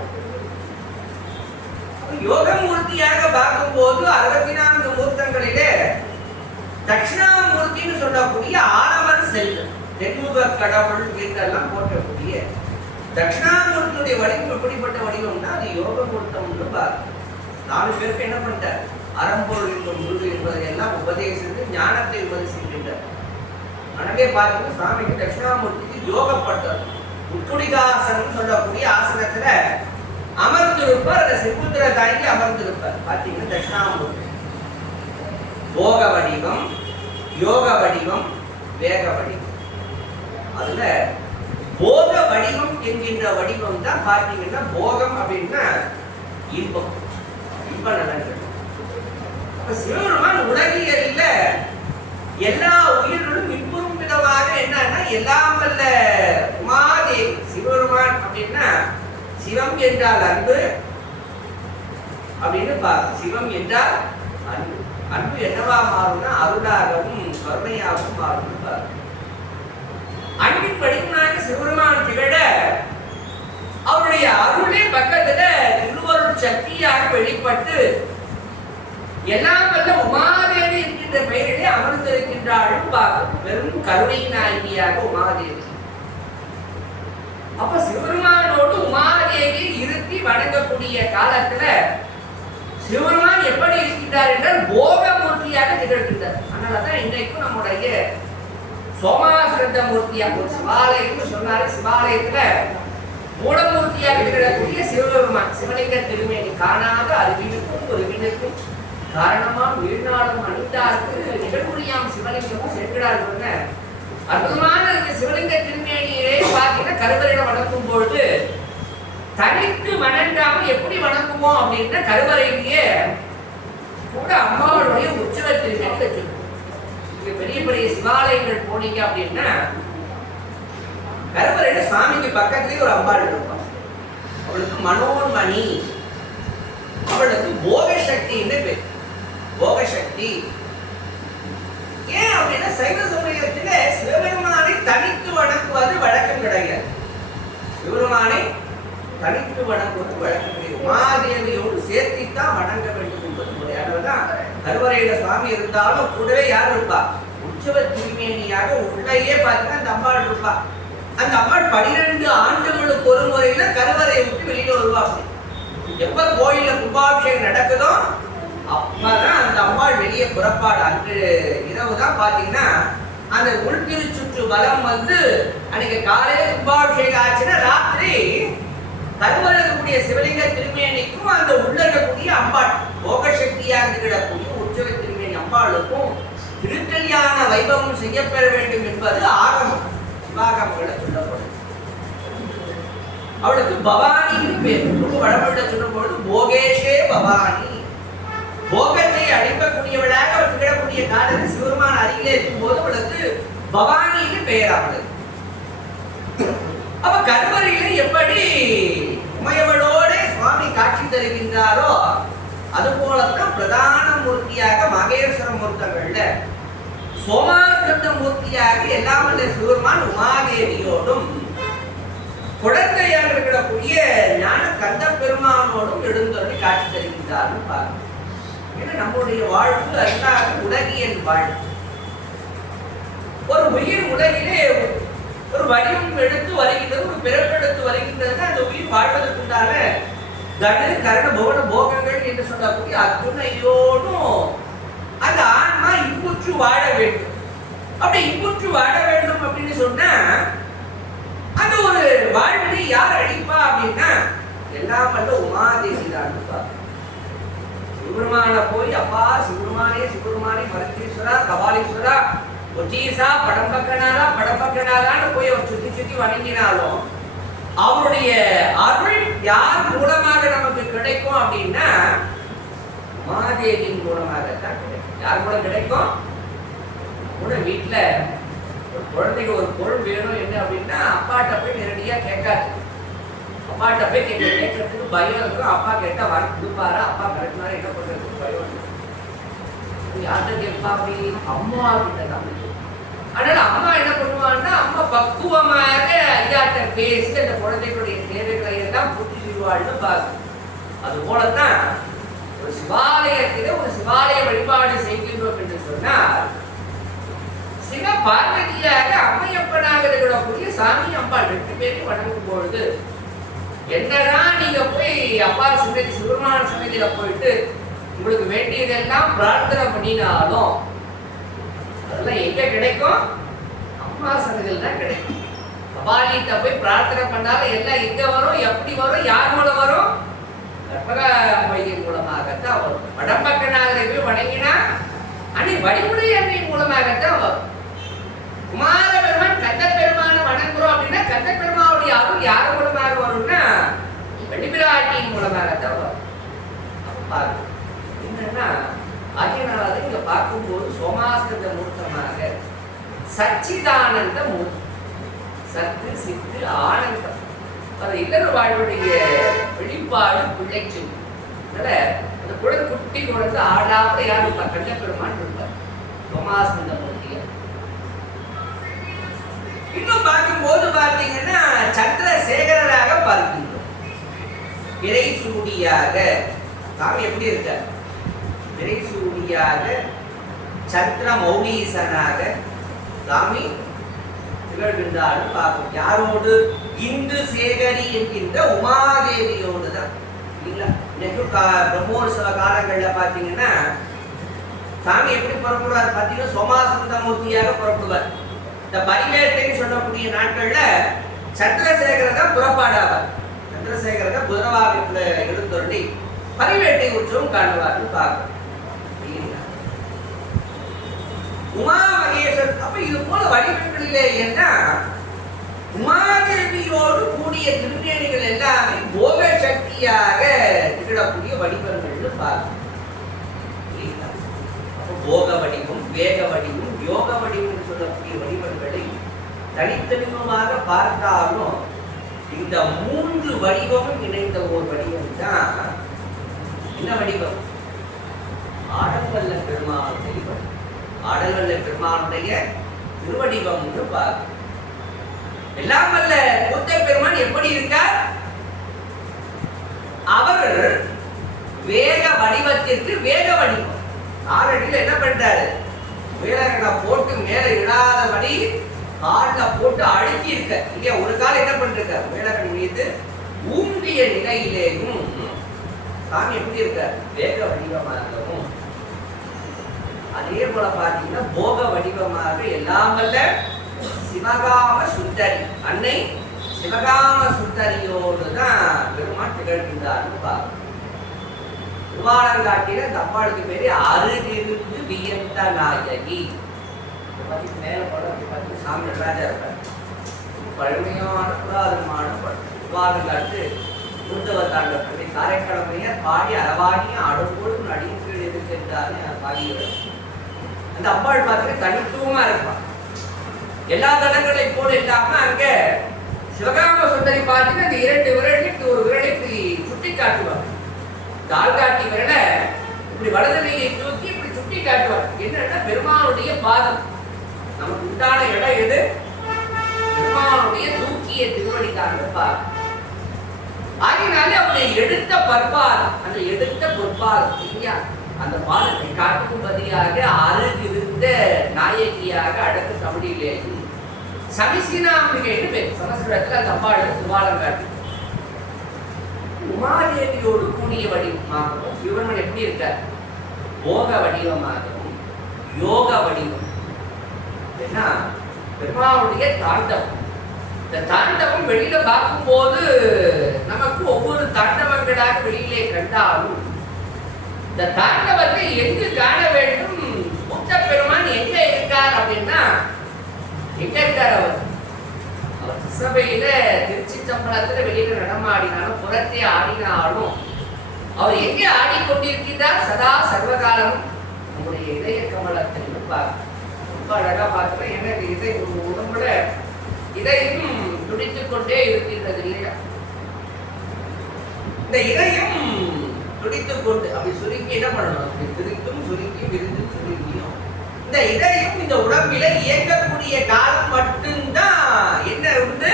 யோகமூர்த்தியாக பார்க்கும்போது 64 மூர்த்தங்களிலே தட்சிணாமூர்த்தின்னு சொல்லக்கூடிய ஆரவன் செல்வம், தென்முக கடவுள் என்றெல்லாம் போற்றக்கூடிய தட்சிணாமூர்த்தியுடைய வடிவம் எப்படிப்பட்ட வடிவம்னா அது யோக மூர்த்தம்னு பார்க்க. 4 பேருக்கு என்ன பண்ணிட்டார்? அறம்பொருள் என்பது முழு என்பதை எல்லாம் உபதேசித்து ஞானத்தை உபதேசிக்கின்றார். அனவே பார்த்து சுவாமிக்கு தட்சிணாமூர்த்திக்கு யோகப்பட்டார். உட்டுடிகாசனம் சொல்லக்கூடிய ஆசனத்துல அமர்ந்திருப்பார். அந்த செங்குத்திர தாங்கி அமர்ந்திருப்பார். பார்த்தீங்கன்னா தட்சிணாமூர்த்தி போக வடிவம், யோக வடிவம், வேக வடிவம். அதுல போக வடிவம் என்கின்ற வடிவம் தான் பார்த்தீங்கன்னா போகம் அப்படின்னா இன்பம், இன்ப நலன்கள். அப்ப சிவபெருமான் உலகியல்ல எல்லா உயிர்களும் இன்புறும் விதமாக என்னன்னா எல்லாம் வல்ல உமாதேவி சிவபெருமான் அப்படின்னா சிவம் என்றால் அன்பு அப்படின்னு பார்க்க. சிவம் என்றால் அன்பு. அன்பு என்னவா மாறும்னா அருளாகவும் கருணையாகவும் மாறும். அன்பின் வடிவமாக சிவபெருமான் திகழ அவருடைய அருளே பக்கத்துல திருவருள் சக்தியாக வெளிப்பட்டு எல்லாம் வல்ல உமாதேவி என்கின்ற பெயரிலே அமர்ந்திருக்கின்றாலும் பார்க்கும். வெறும் கருணை நாயகியாக உமாதேவி. அப்ப சிவபெருமானோடு உமாதேவி இருத்தி வணங்கக்கூடிய காலத்துல சிவபெருமான் எப்படி இருக்கின்றார் என்றால் போகமூர்த்தியாக திகழ்கின்றார். அதனாலதான் இன்றைக்கும் நம்முடைய சோமாசிரத்த மூர்த்தியாக ஒரு சிவாலயம் சொன்னாரு. சிவாலயத்துல மூலமூர்த்தியாக திகழக்கூடிய சிவபெருமான் சிவலிங்க திருமேனி காணாத அறிவினுக்கும் ஒரு வினுக்கும் காரணமாக வீழ்நாளும் அணிந்தாருக்கு நிகழ்வுரியாம் சிவலிங்கமும் சென்றார். அற்புதமான சிவலிங்க திருமேனியிலே பார்த்தீங்கன்னா கருவறையில வணங்கும் பொழுது தனித்து வணங்காம எப்படி வணங்குவோம் அப்படின்னா கருவறையிலேயே கூட அம்மாவுடைய உற்சவ திருமேனி வச்சிருக்கோம். இங்க பெரிய பெரிய சிவாலயங்கள் போனீங்க அப்படின்னா கருவறையில சுவாமிக்கு பக்கத்துலயே ஒரு அம்பாள் இருப்பான். அவளுக்கு மனோன்மணி, அவளுக்கு போகசக்தின்னு பேர். போகசக்தி ஏன் அப்படின்னா சைவ சமயத்தில சிவபெருமானை தனித்து வணங்குவது வழக்கம் கிடையாது. சிவபெருமானை தனித்து வணங்குவது வழக்கம் கிடையாது. உமாதேவியோடு சேர்த்தித்தான் வணங்க வேண்டும் என்பது முறையானதான். கருவறையில சுவாமி இருந்தாலும் கூடவே யார் இருப்பா? உற்சவ திருமேனியாக உள்ளேயே பார்த்தீங்கன்னா அந்த அம்பாள் இருப்பா. அந்த அம்பாள் 12 ஆண்டுகளுக்கு ஒரு முறையில கருவறையை விட்டு வெளியில வருவா. எப்ப கோயில கும்பாபிஷேகம் நடக்குதோ அப்பதான் அந்த அம்பாள் வெளியே புறப்பாடு. அன்று இரவு தான் பாத்தீங்கன்னா அந்த உள்திரு சுற்று வலம் அன்னைக்கு காலையில கும்பாபிஷேகம் ஆச்சுன்னா ராத்திரி கருவறையில் இருக்கக்கூடிய சிவலிங்க திருமேனிக்கும் அந்த உள்ள இருக்கக்கூடிய அம்பாள் போகசக்தியாக இருக்கக்கூடிய உற்சவ திருமேனி அம்பாளுக்கும் திருக்கல்யாண வைபவம் செய்யப்பெற வேண்டும் என்பது ஆகமம், சிவாகமங்களை சொல்லப்படும். அவளுக்கு பவானின்னு பேர். வடமொழியில சொல்லும் பொழுது போகேஷே பவானி, போகத்தை அழிக்கக்கூடியவளாக அவள் திகழக்கூடிய காலத்தில் சிவருமான அருகிலே இருக்கும் போது அவளுக்கு பவானின்னு பெயர். அவளுக்கு அப்ப கருவறையில எப்படி உமையவளோட சுவாமி காட்சி தருகின்றாரோ அது போலத்தான் பிரதான மூர்த்தியாக மகேஸ்வர மூர்த்தங்கள்ல சோமாஸ்கந்த மூர்த்தியாக எல்லாம் வல்ல சிவருமான் உமாதேவியோடும் குழந்தையாக இருக்கக்கூடிய ஞான கந்த பெருமானோடும் எழுந்தொருளி காட்சி தருகின்றார்னு பாருங்க. ஏன்னா நம்முடைய வாழ்வு அல்லாத உலகியல் வாழ்வு. ஒரு உயிர் உலகிலே ஒரு வடிவம் எடுத்து வருகின்றது, ஒரு பிறப்பெடுத்து வருகின்றது. அந்த உயிர் வாழ்வதற்குண்டான தனு கரண புவன போகங்கள் என்று சொல்லக்கூடிய அத்துணையோடும் அந்த ஆன்மா இன்புற்று வாழ வேண்டும். அப்படி இன்புற்று வாழ வேண்டும் அப்படின்னு சொன்னா அந்த ஒரு வாழ்வினை யார் அழிப்பா அப்படின்னா எல்லாம் வல்ல உமாதேவி தான். சிவபெருமான போய் அப்பா சிவபெருமானே சிவபெருமானே மருத்தீஸ்வரா கபாலீஸ்வரா ஒற்றீசா படம்பக்கனாரான்னு போய் அவர் சுத்தி சுத்தி வணங்கினாலும் அவருடைய அருள் யார் மூலமாக நமக்கு கிடைக்கும் அப்படின்னா உமாதேவியின் மூலமாகத்தான் கிடைக்கும். யார் மூலம் கிடைக்கும்? கூட வீட்டுல ஒரு குழந்தைக்கு ஒரு பொருள் வேணும் என்ன அப்படின்னா அப்பாட்ட போய் நேரடியா கேட்காது. அப்பாட்ட போய் கேட்கறதுக்கு பயம் இருக்கும். அப்பா கேட்டா வாங்கி கொடுப்பாரா, அப்பா கிடைக்குமாரு என்ன பண்றதுக்கு பயம். யார்கிட்ட கேட்பா? அப்படி அம்மா கிட்ட தான். அதனால அம்மா என்ன பண்ணுவாங்கன்னா அம்மா பக்குவமாக ஐயாட்ட பேசி அந்த குழந்தைகளுடைய தேவைகளை எல்லாம் பூர்த்தி செய்வாள்னு பார்க்கும். அது போலத்தான் ஒரு சிவாலயத்திலே ஒரு சிவாலய வழிபாடு செய்கின்றோம் என்று சொன்னால் சிவ பார்வதியாக அம்மையப்பனாக இருக்கக்கூடிய சாமி அம்பாள் ரெண்டு பேரையும் வணங்கும் பொழுது என்னதான் நீங்க போய் அப்பா சன்னதி சிவருமான சன்னதியில போயிட்டு உங்களுக்கு வேண்டியதெல்லாம் பிரார்த்தனை பண்ணினாலும் அதெல்லாம் எங்க கிடைக்கும்? அம்மா சன்னதியில் தான் கிடைக்கும். கபாலிட்ட போய் பிரார்த்தனை பண்ணாலும் எல்லாம் எங்க வரும், எப்படி வரும், யார் மூலம் வரும்? கற்பக வைத்தியம் மூலமாகத்தான் வரும். வடம்பக்கனாக போய் வணங்கினா அன்னை வழிமுறை அன்னை மூலமாகத்தான் வரும். குமார பெருமான் கந்த பெருமான வணங்குறோம் அப்படின்னா கந்த பெருமாவுடைய அருள் யார் மூலமாக வரும்னா வெடிபிராட்டியின் மூலமாகத்தான் வரும். பாருங்க என்னன்னா ஆகியனால இங்க பார்க்கும்போது சோமாஸ்கந்த மூர்த்தமாக சச்சிதானந்த மூர்த்தி, சத்து சித்து ஆனந்தம் அது இல்லற வாழ்வுடைய வெளிப்பாடு பிள்ளைச்சு. அதனால அந்த குழந்தை குட்டி குழந்தை ஆடாம யாரும் கந்த பெருமான் இருப்பார் சோமாஸ்கந்த மூர்த்திய. இன்னும் பார்க்கும்போது பார்த்தீங்கன்னா சந்திரசேகரராக பார்க்கின்றோம். இறைசூடியாக சாமி எப்படி இருக்கார்? இறைசூடியாக சந்திர மௌலீசனாக சாமி திகழ்கின்றாலும் பார்க்கும். யாரோடு? இந்து சேகரி என்கின்ற உமாதேவியோடு தான். இல்லைங்களா? இன்னைக்கும் பிரம்மோற்சவ காலங்கள்ல பார்த்தீங்கன்னா சாமி எப்படி புறப்படுவார் பார்த்தீங்கன்னா சோமாஸ்கந்த மூர்த்தியாக புறப்படுவார். இந்த பரிவேட்டைன்னு சொல்லக்கூடிய நாட்கள்ல சந்திரசேகர தான் புறப்பாடாவார். சந்திரசேகர தான் குதிரவாகத்துல எழுந்தொருளி பரிவேட்டை உற்சவம் காணுவார்னு பார்க்கணும். உமா மகேஸ்வரன் அப்ப இது போல வடிவங்களிலே என்ன உமாதேவியோடு கூடிய திருமேனிகள் எல்லாமே போக சக்தியாக திகழக்கூடிய வடிவங்கள்னு பார்க்கணும். போக வடிவம், வேக வடிவம், யோக வடிவம் சொல்லக்கூடிய வடிவங்களை தனித்தனிமமாக பார்த்தாலும் இந்த மூன்று வடிவமும் இணைந்த ஒரு வடிவம் தான் என்ன வடிவம்? ஆடல்வல்ல பெருமானுடைய வடிவம். ஆடல்வல்ல பெருமானுடைய திருவடிவம் என்று பார்க்க எல்லாம் வல்ல கூத்த பெருமான் எப்படி இருக்கார்? அவர் வேக வடிவத்திற்கு வேக வடிவம். ஆரடியில் என்ன பண்றாரு? வேலகனை போட்டு மேல இடாதபடி காலில் போட்டு அழுத்தி இருக்க இல்லையா? ஒரு காலம் என்ன பண்றாரு? வேலகன் மீது ஊம்பிய நிலையிலேயும் சாமி எப்படி இருக்கார்? வேக வடிவமாகவும் அதே போல பார்த்தீங்கன்னா போக வடிவமாக எல்லாம் வல்ல சிவகாம சுந்தரி, அன்னை சிவகாம சுந்தரியோடு தான் பெருமாள் திகழ்கின்றார்னு பார்க்கணும். திருவாலங்காட்டில இந்த அம்பாளுக்கு பேரு அருகிருந்து வியந்த நாயகி. மேல படம் சாமி நடராஜா இருப்பார். பழமையான புராதனமான திருவாலங்காட்டு மூத்தவ தாண்டப்பள்ளி காரைக்கிழமையர் பாடி அரவாணிய அடுப்போடும் நடியும் கீழ் இருக்கின்றார்னு பாடியவர். அந்த அம்பாள் பார்த்தீங்கன்னா தனித்துவமா இருப்பான். எல்லா தடங்களை போல இல்லாம அங்க சிவகாம சுந்தரி பார்த்தீங்கன்னா இந்த 2 விரலுக்கு ஒரு விரலை இப்படி சுட்டி காட்டுவார். ஆள்காட்டி விரலை இப்படி வலது கையை தூக்கி இப்படி சுட்டி காட்டுவார். என்னன்னா பெருமானுடைய பாதம். நமக்கு உண்டான இடம் எது? பெருமானுடைய தூக்கிய திருவடிக்கான பாதம். ஆகினாலே அவருடைய எடுத்த பற்பாதம், அந்த எடுத்த பொற்பாதம் இல்லையா, அந்த பாதத்தை காட்டும்படியாக அருகிருந்த நாயகியாக அடக்கு தமிழிலே சமிசினாம்பிகைன்னு பேர். சமஸ்கிருதத்தில் அந்த அம்பாள் திருவாலங்காட்டு உமாதேவியோடு கூடிய வடிவமாகவும் இவர்கள் எப்படி இருக்கார்? போக வடிவமாகவும் யோக வடிவம். ஏன்னா பெருமாளுடைய தாண்டவம், இந்த தாண்டவம் வெளியில பார்க்கும் போது நமக்கு ஒவ்வொரு தாண்டவங்களாக வெளியிலே கண்டாலும் இந்த தாண்டவத்தை எங்கு காண வேண்டும்? முத்த பெருமான் எங்க இருக்கார் அப்படின்னா, எங்க இருக்கார்? அவர் சபையில திருச்சி சம்பளத்துல வெளியில நடமாடினாலும் புறத்தே ஆடினாலும் அவர் எங்கே ஆடிக்கொண்டிருக்கிறார்? சதா சர்வகாலமும் நம்முடைய இதய கமலத்தை ரொம்ப அழகா பார்க்கிறேன். ஏன்னா இந்த இதய உடம்புல இதயம் துடித்துக் கொண்டே இருக்கின்றது இல்லையா? இந்த இதயம் துடித்துக் கொண்டு அப்படி சுருக்கி என்ன பண்ணணும்? அப்படி துடித்தும் சுருக்கி விருந்தும் சுருக்கியும் இந்த இதயம் இந்த உடம்பில இயங்கக்கூடிய காலம் மட்டும்தான் என்ன உண்டு?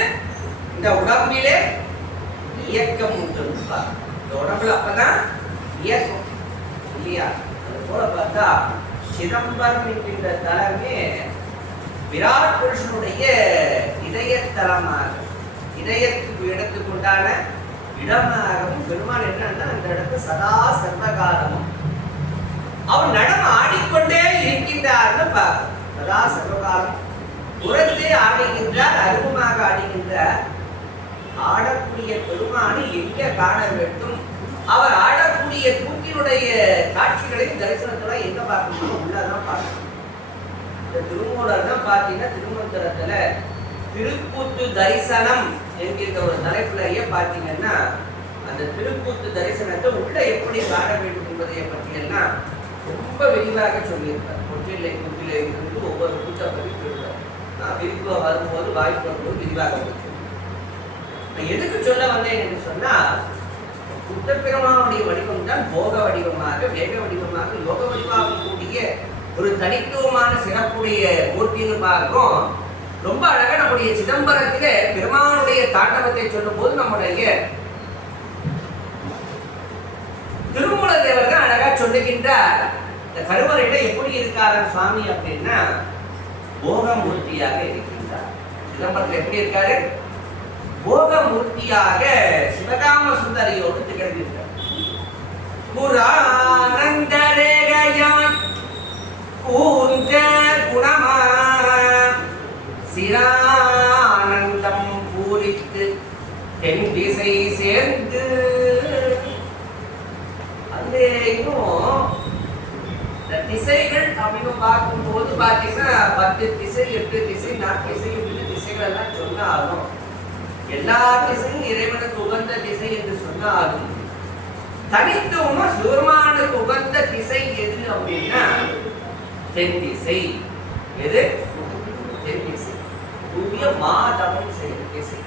இந்த உடம்பிலே இயக்கம் உண்டு. இந்த உடம்புல அப்பதான் இயக்கம் இல்லையா? அது போல பார்த்தா சிதம்பரம் என்கின்ற தலமே விராட் புருஷனுடைய இதயத்தலமாக, இதயத்துக்கு எடுத்துக்கொண்டான இடமாகவும் பெருமாள் என்னன்னா அந்த இடத்துல சதா சர்வகாலமும் அவர் நடனம் ஆடிக்கொண்டே இருக்கின்றார்னு பார்க்கணும். சதா சர்வகாலம் புறத்தே ஆடுகின்றார், அருவமாக ஆடுகின்றார். ஆடக்கூடிய பெருமானை எங்கே காண வேண்டும்? அவர் ஆடக்கூடிய கூத்தினுடைய காட்சிகளையும் தரிசனத்தோட எங்க பார்க்கணும்? உள்ளதான் பார்க்கணும். இந்த திருமூலர் தான் பார்த்தீங்கன்னா திருமந்திரத்துல திருக்கூத்து தரிசனம் என்கிற ஒரு தலைப்புலயே பார்த்தீங்கன்னா அந்த திருக்கூத்து தரிசனத்தை உள்ள எப்படி காண வேண்டும் என்பதை பற்றியெல்லாம் ரொம்ப விரிவாக சொல்லியிருப்பார். கொற்றிலை கூட்டிலே இருந்து ஒவ்வொரு கூட்டை பற்றி சொல்றார். நான் விரிவாக வரும்போது வாய்ப்பு வரும்போது விரிவாக சொல்லுவேன். எதுக்கு சொல்ல வந்தேன் என்று சொன்னா, புத்தபெருமானுடைய வடிவம் தான் போக வடிவமாக, வேக வடிவமாக, யோக வடிவாக கூடிய ஒரு தனித்துவமான சிறப்புடைய மூர்த்தின்னு பார்க்கிறோம். ரொம்ப அழகா நம்முடைய சிதம்பரத்திலே பெருமானுடைய தாண்டவத்தை சொல்லும் போது நம்முடைய திருமூல தேவர் தான் அழகா சொல்லுகின்றார். இந்த கருவறையில எப்படி இருக்காரு சுவாமி அப்படின்னா போகமூர்த்தியாக இருக்கின்றார். சிதம்பரத்தில் எப்படி இருக்காரு? போகமூர்த்தியாக சிவகாம சுந்தரியோடு திகழ்கின்றார். புராணந்தரேகையாய் கூர்ந்த குணமா சிரானந்தம் பூரித்து தென் திசை சேர்ந்து. அதுலேயும் இந்த திசைகள் அப்படின்னு பார்க்கும்போது பார்த்தீங்கன்னா 10 திசை 8 திசை 4 திசை இப்படின்னு திசைகள் எல்லாம் சொன்னாலும் எல்லா திசையும் இறைவனுக்கு உகந்த திசை என்று சொன்னாலும் தனித்துவமா சிவருமானுக்கு உகந்த திசை எது அப்படின்னா தென் திசை. எது? தென் திசை. தூய மாதவன் செய்த திசை.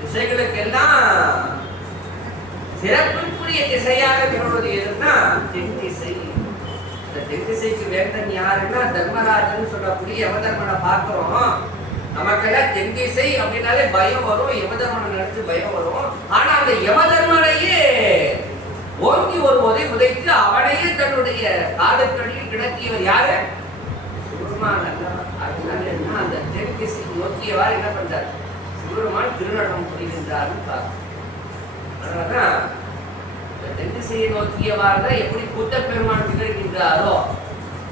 திசைகளுக்கெல்லாம் சிறப்புக்குரிய திசையாக திகழ்வது எதுன்னா தென் திசை. இந்த தென் திசைக்கு வேந்தன் யாருன்னா தர்மராஜன் சொல்லக்கூடிய யமதர்மனை பார்க்கிறோம். நமக்கெல்லாம் தென் திசை அப்படின்னாலே பயம் வரும், யமதர்மனை நினைச்சு பயம் வரும். ஆனா அந்த யமதர்மனையே ஓங்கி வருவதை உதைத்து அவனையே தன்னுடைய காலக்கடியில் கிடக்கியவர் யாரு? சிவருமான் அல்லவா? அதனால என்ன அந்த தென் திசை நோக்கியவாறு என்ன பண்றார்? சிவருமான் திருநடம் புரிகின்றார்னு பார்க்கணும். அதனாலதான் தென் திசையை நோக்கியவாறு தான் எப்படி புத்த பெருமான் திகழ்கின்றாரோ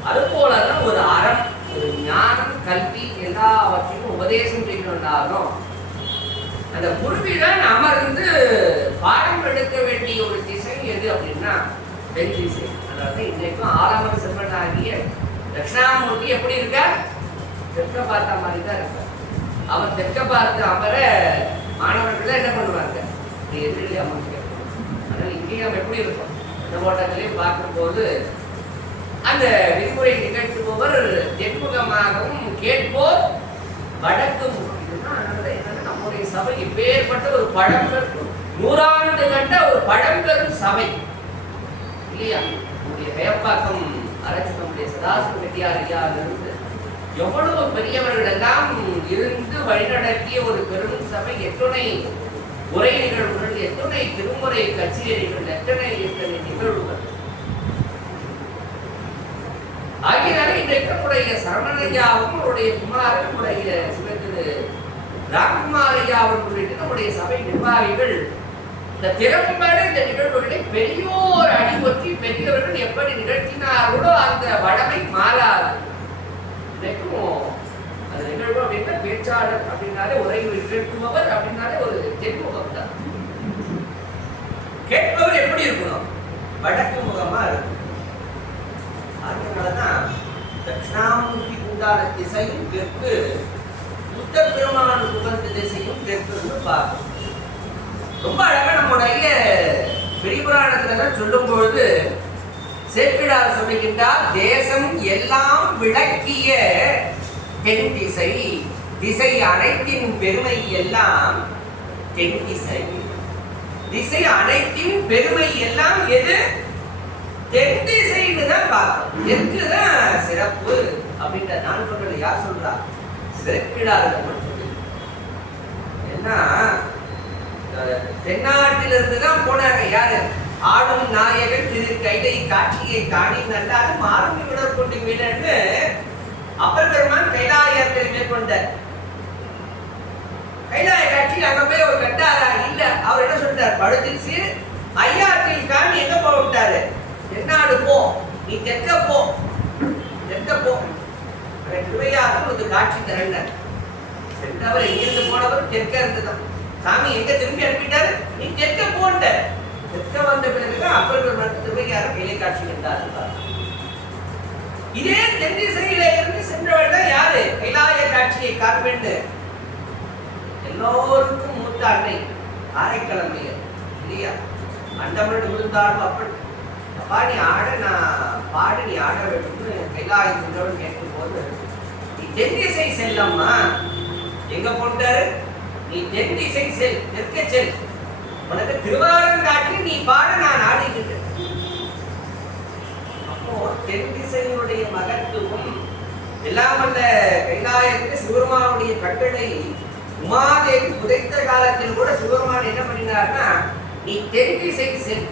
அது போலதான் ஒரு அறம் ஒரு ஞானம் கல்வி எல்லாவற்றையும் உபதேசம் செய்யணும்னாலும் அந்த குருவிடம் அமர்ந்து பாடம் எடுக்க வேண்டிய ஒரு திசை எது அப்படின்னா தென் திசை. அதாவது இன்னைக்கும் ஆலமர செல்வன் ஆகிய தட்சிணாமூர்த்தி எப்படி இருக்கார்? தெற்க பார்த்த மாதிரி தான் இருக்கார். அவர் தெற்க பார்த்து அமர மாணவர்கள் என்ன பண்ணுவாங்க? எதிரிலே அமர்ந்து. அதனால இங்கேயும் நம்ம எப்படி இருக்கும்? இந்த ஓட்டத்திலையும் பார்க்கும்போது அந்த விதிமுறை நிகழ்த்துபவர் தென்முகமாகவும் கேட்போர் வடக்கு முகம். நம்முடைய சபை இப்பேற்பட்ட ஒரு பழம்பெரும் 100 ஆண்டு கண்ட ஒரு பழம்பெரும் சபை இல்லையா? நம்முடைய கயப்பாக்கம் அரசு நம்முடைய சதாசிவ வெட்டியாரிலிருந்து எவ்வளவு பெரியவர்கள் எல்லாம் இருந்து வழிநடத்திய ஒரு பெரும் சபை. எத்தனை உரை நிகழ்வுகள், எத்தனை திருமுறை கச்சேரிகள், எத்தனை நிகழ்வுகள் ஆகியனால இன்றைக்கு நம்முடைய சரவணையாவும் அவருடைய குமாரன் நம்முடைய சிவத்திரு ராம்குமாரையா அவர்களுடைய நம்முடைய சபை நிர்வாகிகள் இந்த திறம்பட இந்த நிகழ்வுகளை பெரியோர் அடிபற்றி பெரியவர்கள் எப்படி நிகழ்த்தினார்களோ அந்த வளமை மாறாது. இன்றைக்கும் அந்த நிகழ்வு அப்படின்னா பேச்சாளர் அப்படின்னாலே உரை நிகழ்த்துபவர் அப்படின்னாலே ஒரு தென்முகம் தான். கேட்பவர் எப்படி இருக்கணும்? வடக்கு முகமா இருக்கும். அதனாலதான் தட்சிணாமூர்த்தி உண்டான திசையும் தெற்கு, புத்த பெருமான் உகந்த திசையும் தெற்கு பார்க்கும். ரொம்ப அழகா நம்முடைய பெரிய புராணத்துல சொல்லும் பொழுது சேக்கிழார் சொல்லுகின்றார், தேசம் எல்லாம் விளக்கிய தென் திசை, திசை அனைத்தின் பெருமை எல்லாம் தென் திசை. திசை அனைத்தின் பெருமை எல்லாம் எது? தென் திசைன்னு தான் பார்க்கணும். தெற்கு தான் சிறப்பு அப்படின்ற நான் சொல்றது. யார் சொல்றா? சேக்கிழார் சொல்லு. ஏன்னா தென்னாட்டிலிருந்து தான் போனாங்க. யாரு? ஆடும் நாயகன் திரு கைதை காட்சியை காணி நல்லாலும் ஆரம்பி விடர் கொண்டு மீனன்னு அப்பர் பெருமான் கைலாயத்தை மேற்கொண்ட கைலாய காட்சி அங்க போய் ஒரு கட்டாரா இல்ல. அவர் என்ன சொல்றார்? படுத்துச்சு ஐயாற்றில் காணி எங்க போக விட்டாரு? தென்னாடு போ, நீ தெற்க போ, தெற்க போ. திருவையாறு ஒரு காட்சி திரண்டார். சென்றவர் எங்கிருந்து போனவர் தெற்க இருந்துதான். சாமி எங்க திரும்பி அனுப்பிட்டாரு? நீ தெற்க போன்ற. தெற்க வந்த பிறகுதான் அப்பர் பெருமான் திருவையாறு கைலை காட்சி என்றார். இதே தென் திசையில இருந்து சென்றவள் தான் யாரு? கைலாய காட்சியை காண்பெண்டு எல்லோருக்கும் மூத்த அன்னை காரைக்கிழமையர் இல்லையா? அண்டமன் விழுந்தாலும் அப்படி அப்பா நீ ஆட, நான் பாடு, நீ ஆட வேண்டும்னு கைலாயம் சென்றவன் கேட்கும் போது, நீ தென் திசை செல்லம்மா. எங்க போட்டாரு? நீ தென் திசை செல், தெற்க செல். உனக்கு திருவாரூர் காட்டி நீ பாட, நான் ஆடிக்கிட்டு. அப்போ தென் திசையினுடைய மகத்துவம் எல்லாம் வந்த கைலாயத்தில் சிவபெருமானுடைய கட்டளை உமாதேவி புதைத்த காலத்தில் கூட சிவபெருமான் என்ன பண்ணினார்னா, நீ தென் திசை செல்.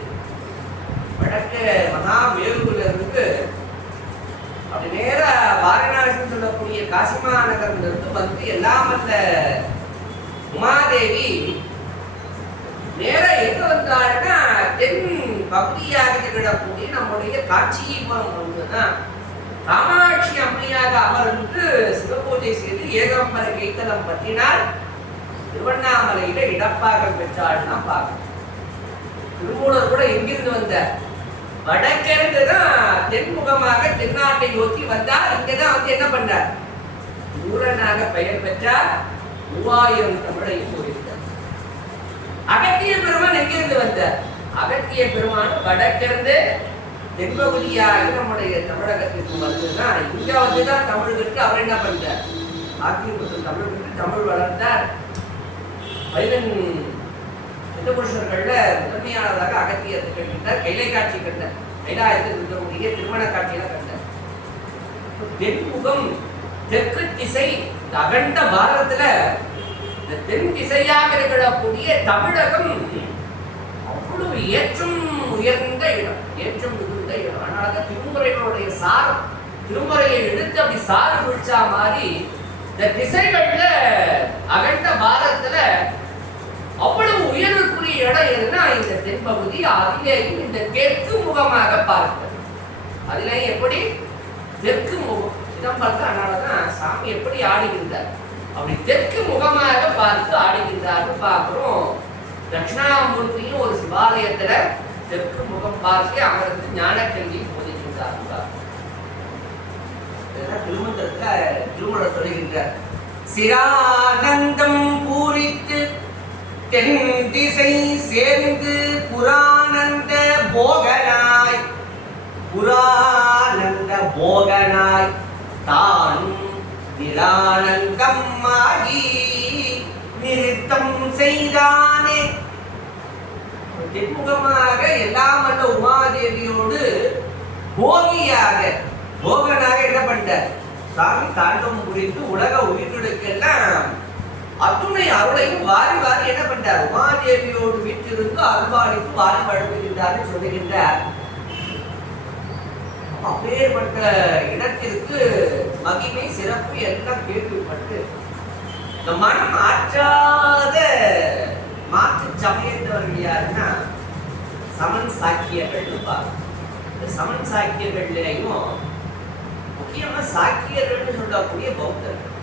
வடக்க மகா வேலூர்ல இருந்து அப்படி நேர வாரணாசி சொல்லக்கூடிய காசிமா நகர்ல இருந்து வந்து எல்லாம் வந்த உமாதேவி நேர எங்க வந்தாருன்னா தென் பகுதியாக திகழக்கூடிய நம்முடைய காட்சிபுரம் வந்துதான் காமாட்சி அம்மையாக அமர்ந்து சிவபூஜை செய்து ஏகாம்பர கைத்தலம் பற்றினால் திருவண்ணாமலையில இடப்பாகம் பெற்றாள்னா பார்க்கணும். திருமூலர் கூட எங்கிருந்து வந்தார்? வடக்கிருந்து தான் தென்முகமாக தென்னாட்டை நோக்கி வந்தார். இங்கதான் வந்து என்ன பண்ணார்? ஊரனாக பெயர் பெற்றார். 3000 தமிழை கூறியிருந்தார். அகத்திய பெருமான் எங்கிருந்து வந்தார்? அகத்திய பெருமான் வடக்கிருந்து தென்பகுதியாக நம்முடைய தமிழகத்திற்கு வந்துதான் இங்க வந்துதான் தமிழுக்கு அவர் என்ன பண்ணார்? ஆக்கியபுரம் தமிழுக்கு தமிழ் வளர்ந்தார். 15 சித்தபுருஷர்கள்ல முதன்மையானதாக அகத்தியத்தை கண்டார். கைலை காட்சி கண்டார். கைலாயத்தில் இருக்கக்கூடிய திருமண காட்சியெல்லாம் கண்டார். தென்முகம் தெற்கு திசை அகண்ட பாரதத்துல இந்த தென் திசையாக இருக்கக்கூடிய தமிழகம் அவ்வளவு ஏற்றம் உயர்ந்த இடம், ஏற்றம் மிகுந்த இடம். அதனாலதான் திருமுறைகளுடைய சாரம், திருமுறையை எடுத்து அப்படி சாறு விழிச்சா மாதிரி இந்த திசைகள்ல அகண்ட பாரதத்துல அவ்வளவு உயர்வுக்குரிய இடம் எதுனா இந்த தென்பகுதி. அதிலேயும் இந்த தெற்கு முகமாக பார்க்கிறது. அதிலேயும் எப்படி? தெற்கு முகம். சிதம்பரத்தில் அதனாலதான் சாமி எப்படி ஆடுகின்றார், அப்படி தெற்கு முகமாக பார்த்து ஆடுகின்றார்னு பார்க்கிறோம். தட்சிணாமூர்த்தியும் ஒரு சிவாலயத்துல தெற்கு முகம் பார்த்து அமர்ந்து ஞான கல்வி போதிக்கின்றார். திருமந்திரத்துல திருமணம் சொல்லுகின்றார், சிரானந்தம் பூரித்து தென் திசை சேர்ந்து புரானந்த போகனாய் புரானந்த போகனாய் தான் நிரானந்தம் ஆகி நிறுத்தம் செய்தானே. தென்முகமாக எல்லாம் வல்ல உமாதேவியோடு போகியாக போகனாக என்ன பண்ணிட்டார், சாமி தாண்டவம் புரிந்து உலக உயிர்களுக்கெல்லாம் அத்துணை அருளையும் வாரி வாரி என்ன பண்ணிட்டார், உமாதேவியோடு வீட்டிலிருந்து அருள்பாலித்து வாரி வழங்குகின்றார் சொல்லுகின்றார். அப்பேற்பட்ட இடத்திற்கு மகிமை சிறப்பு எல்லாம் கேள்விப்பட்டு இந்த மனம் ஆற்றாத மாற்று சமயத்தவர்கள் யாருன்னா சமன் சாக்கியர்கள். இந்த சமன் சாக்கியர்கள்லையும் முக்கியமா சாக்கியர்கள் சொல்லக்கூடிய பௌத்தர்கள்.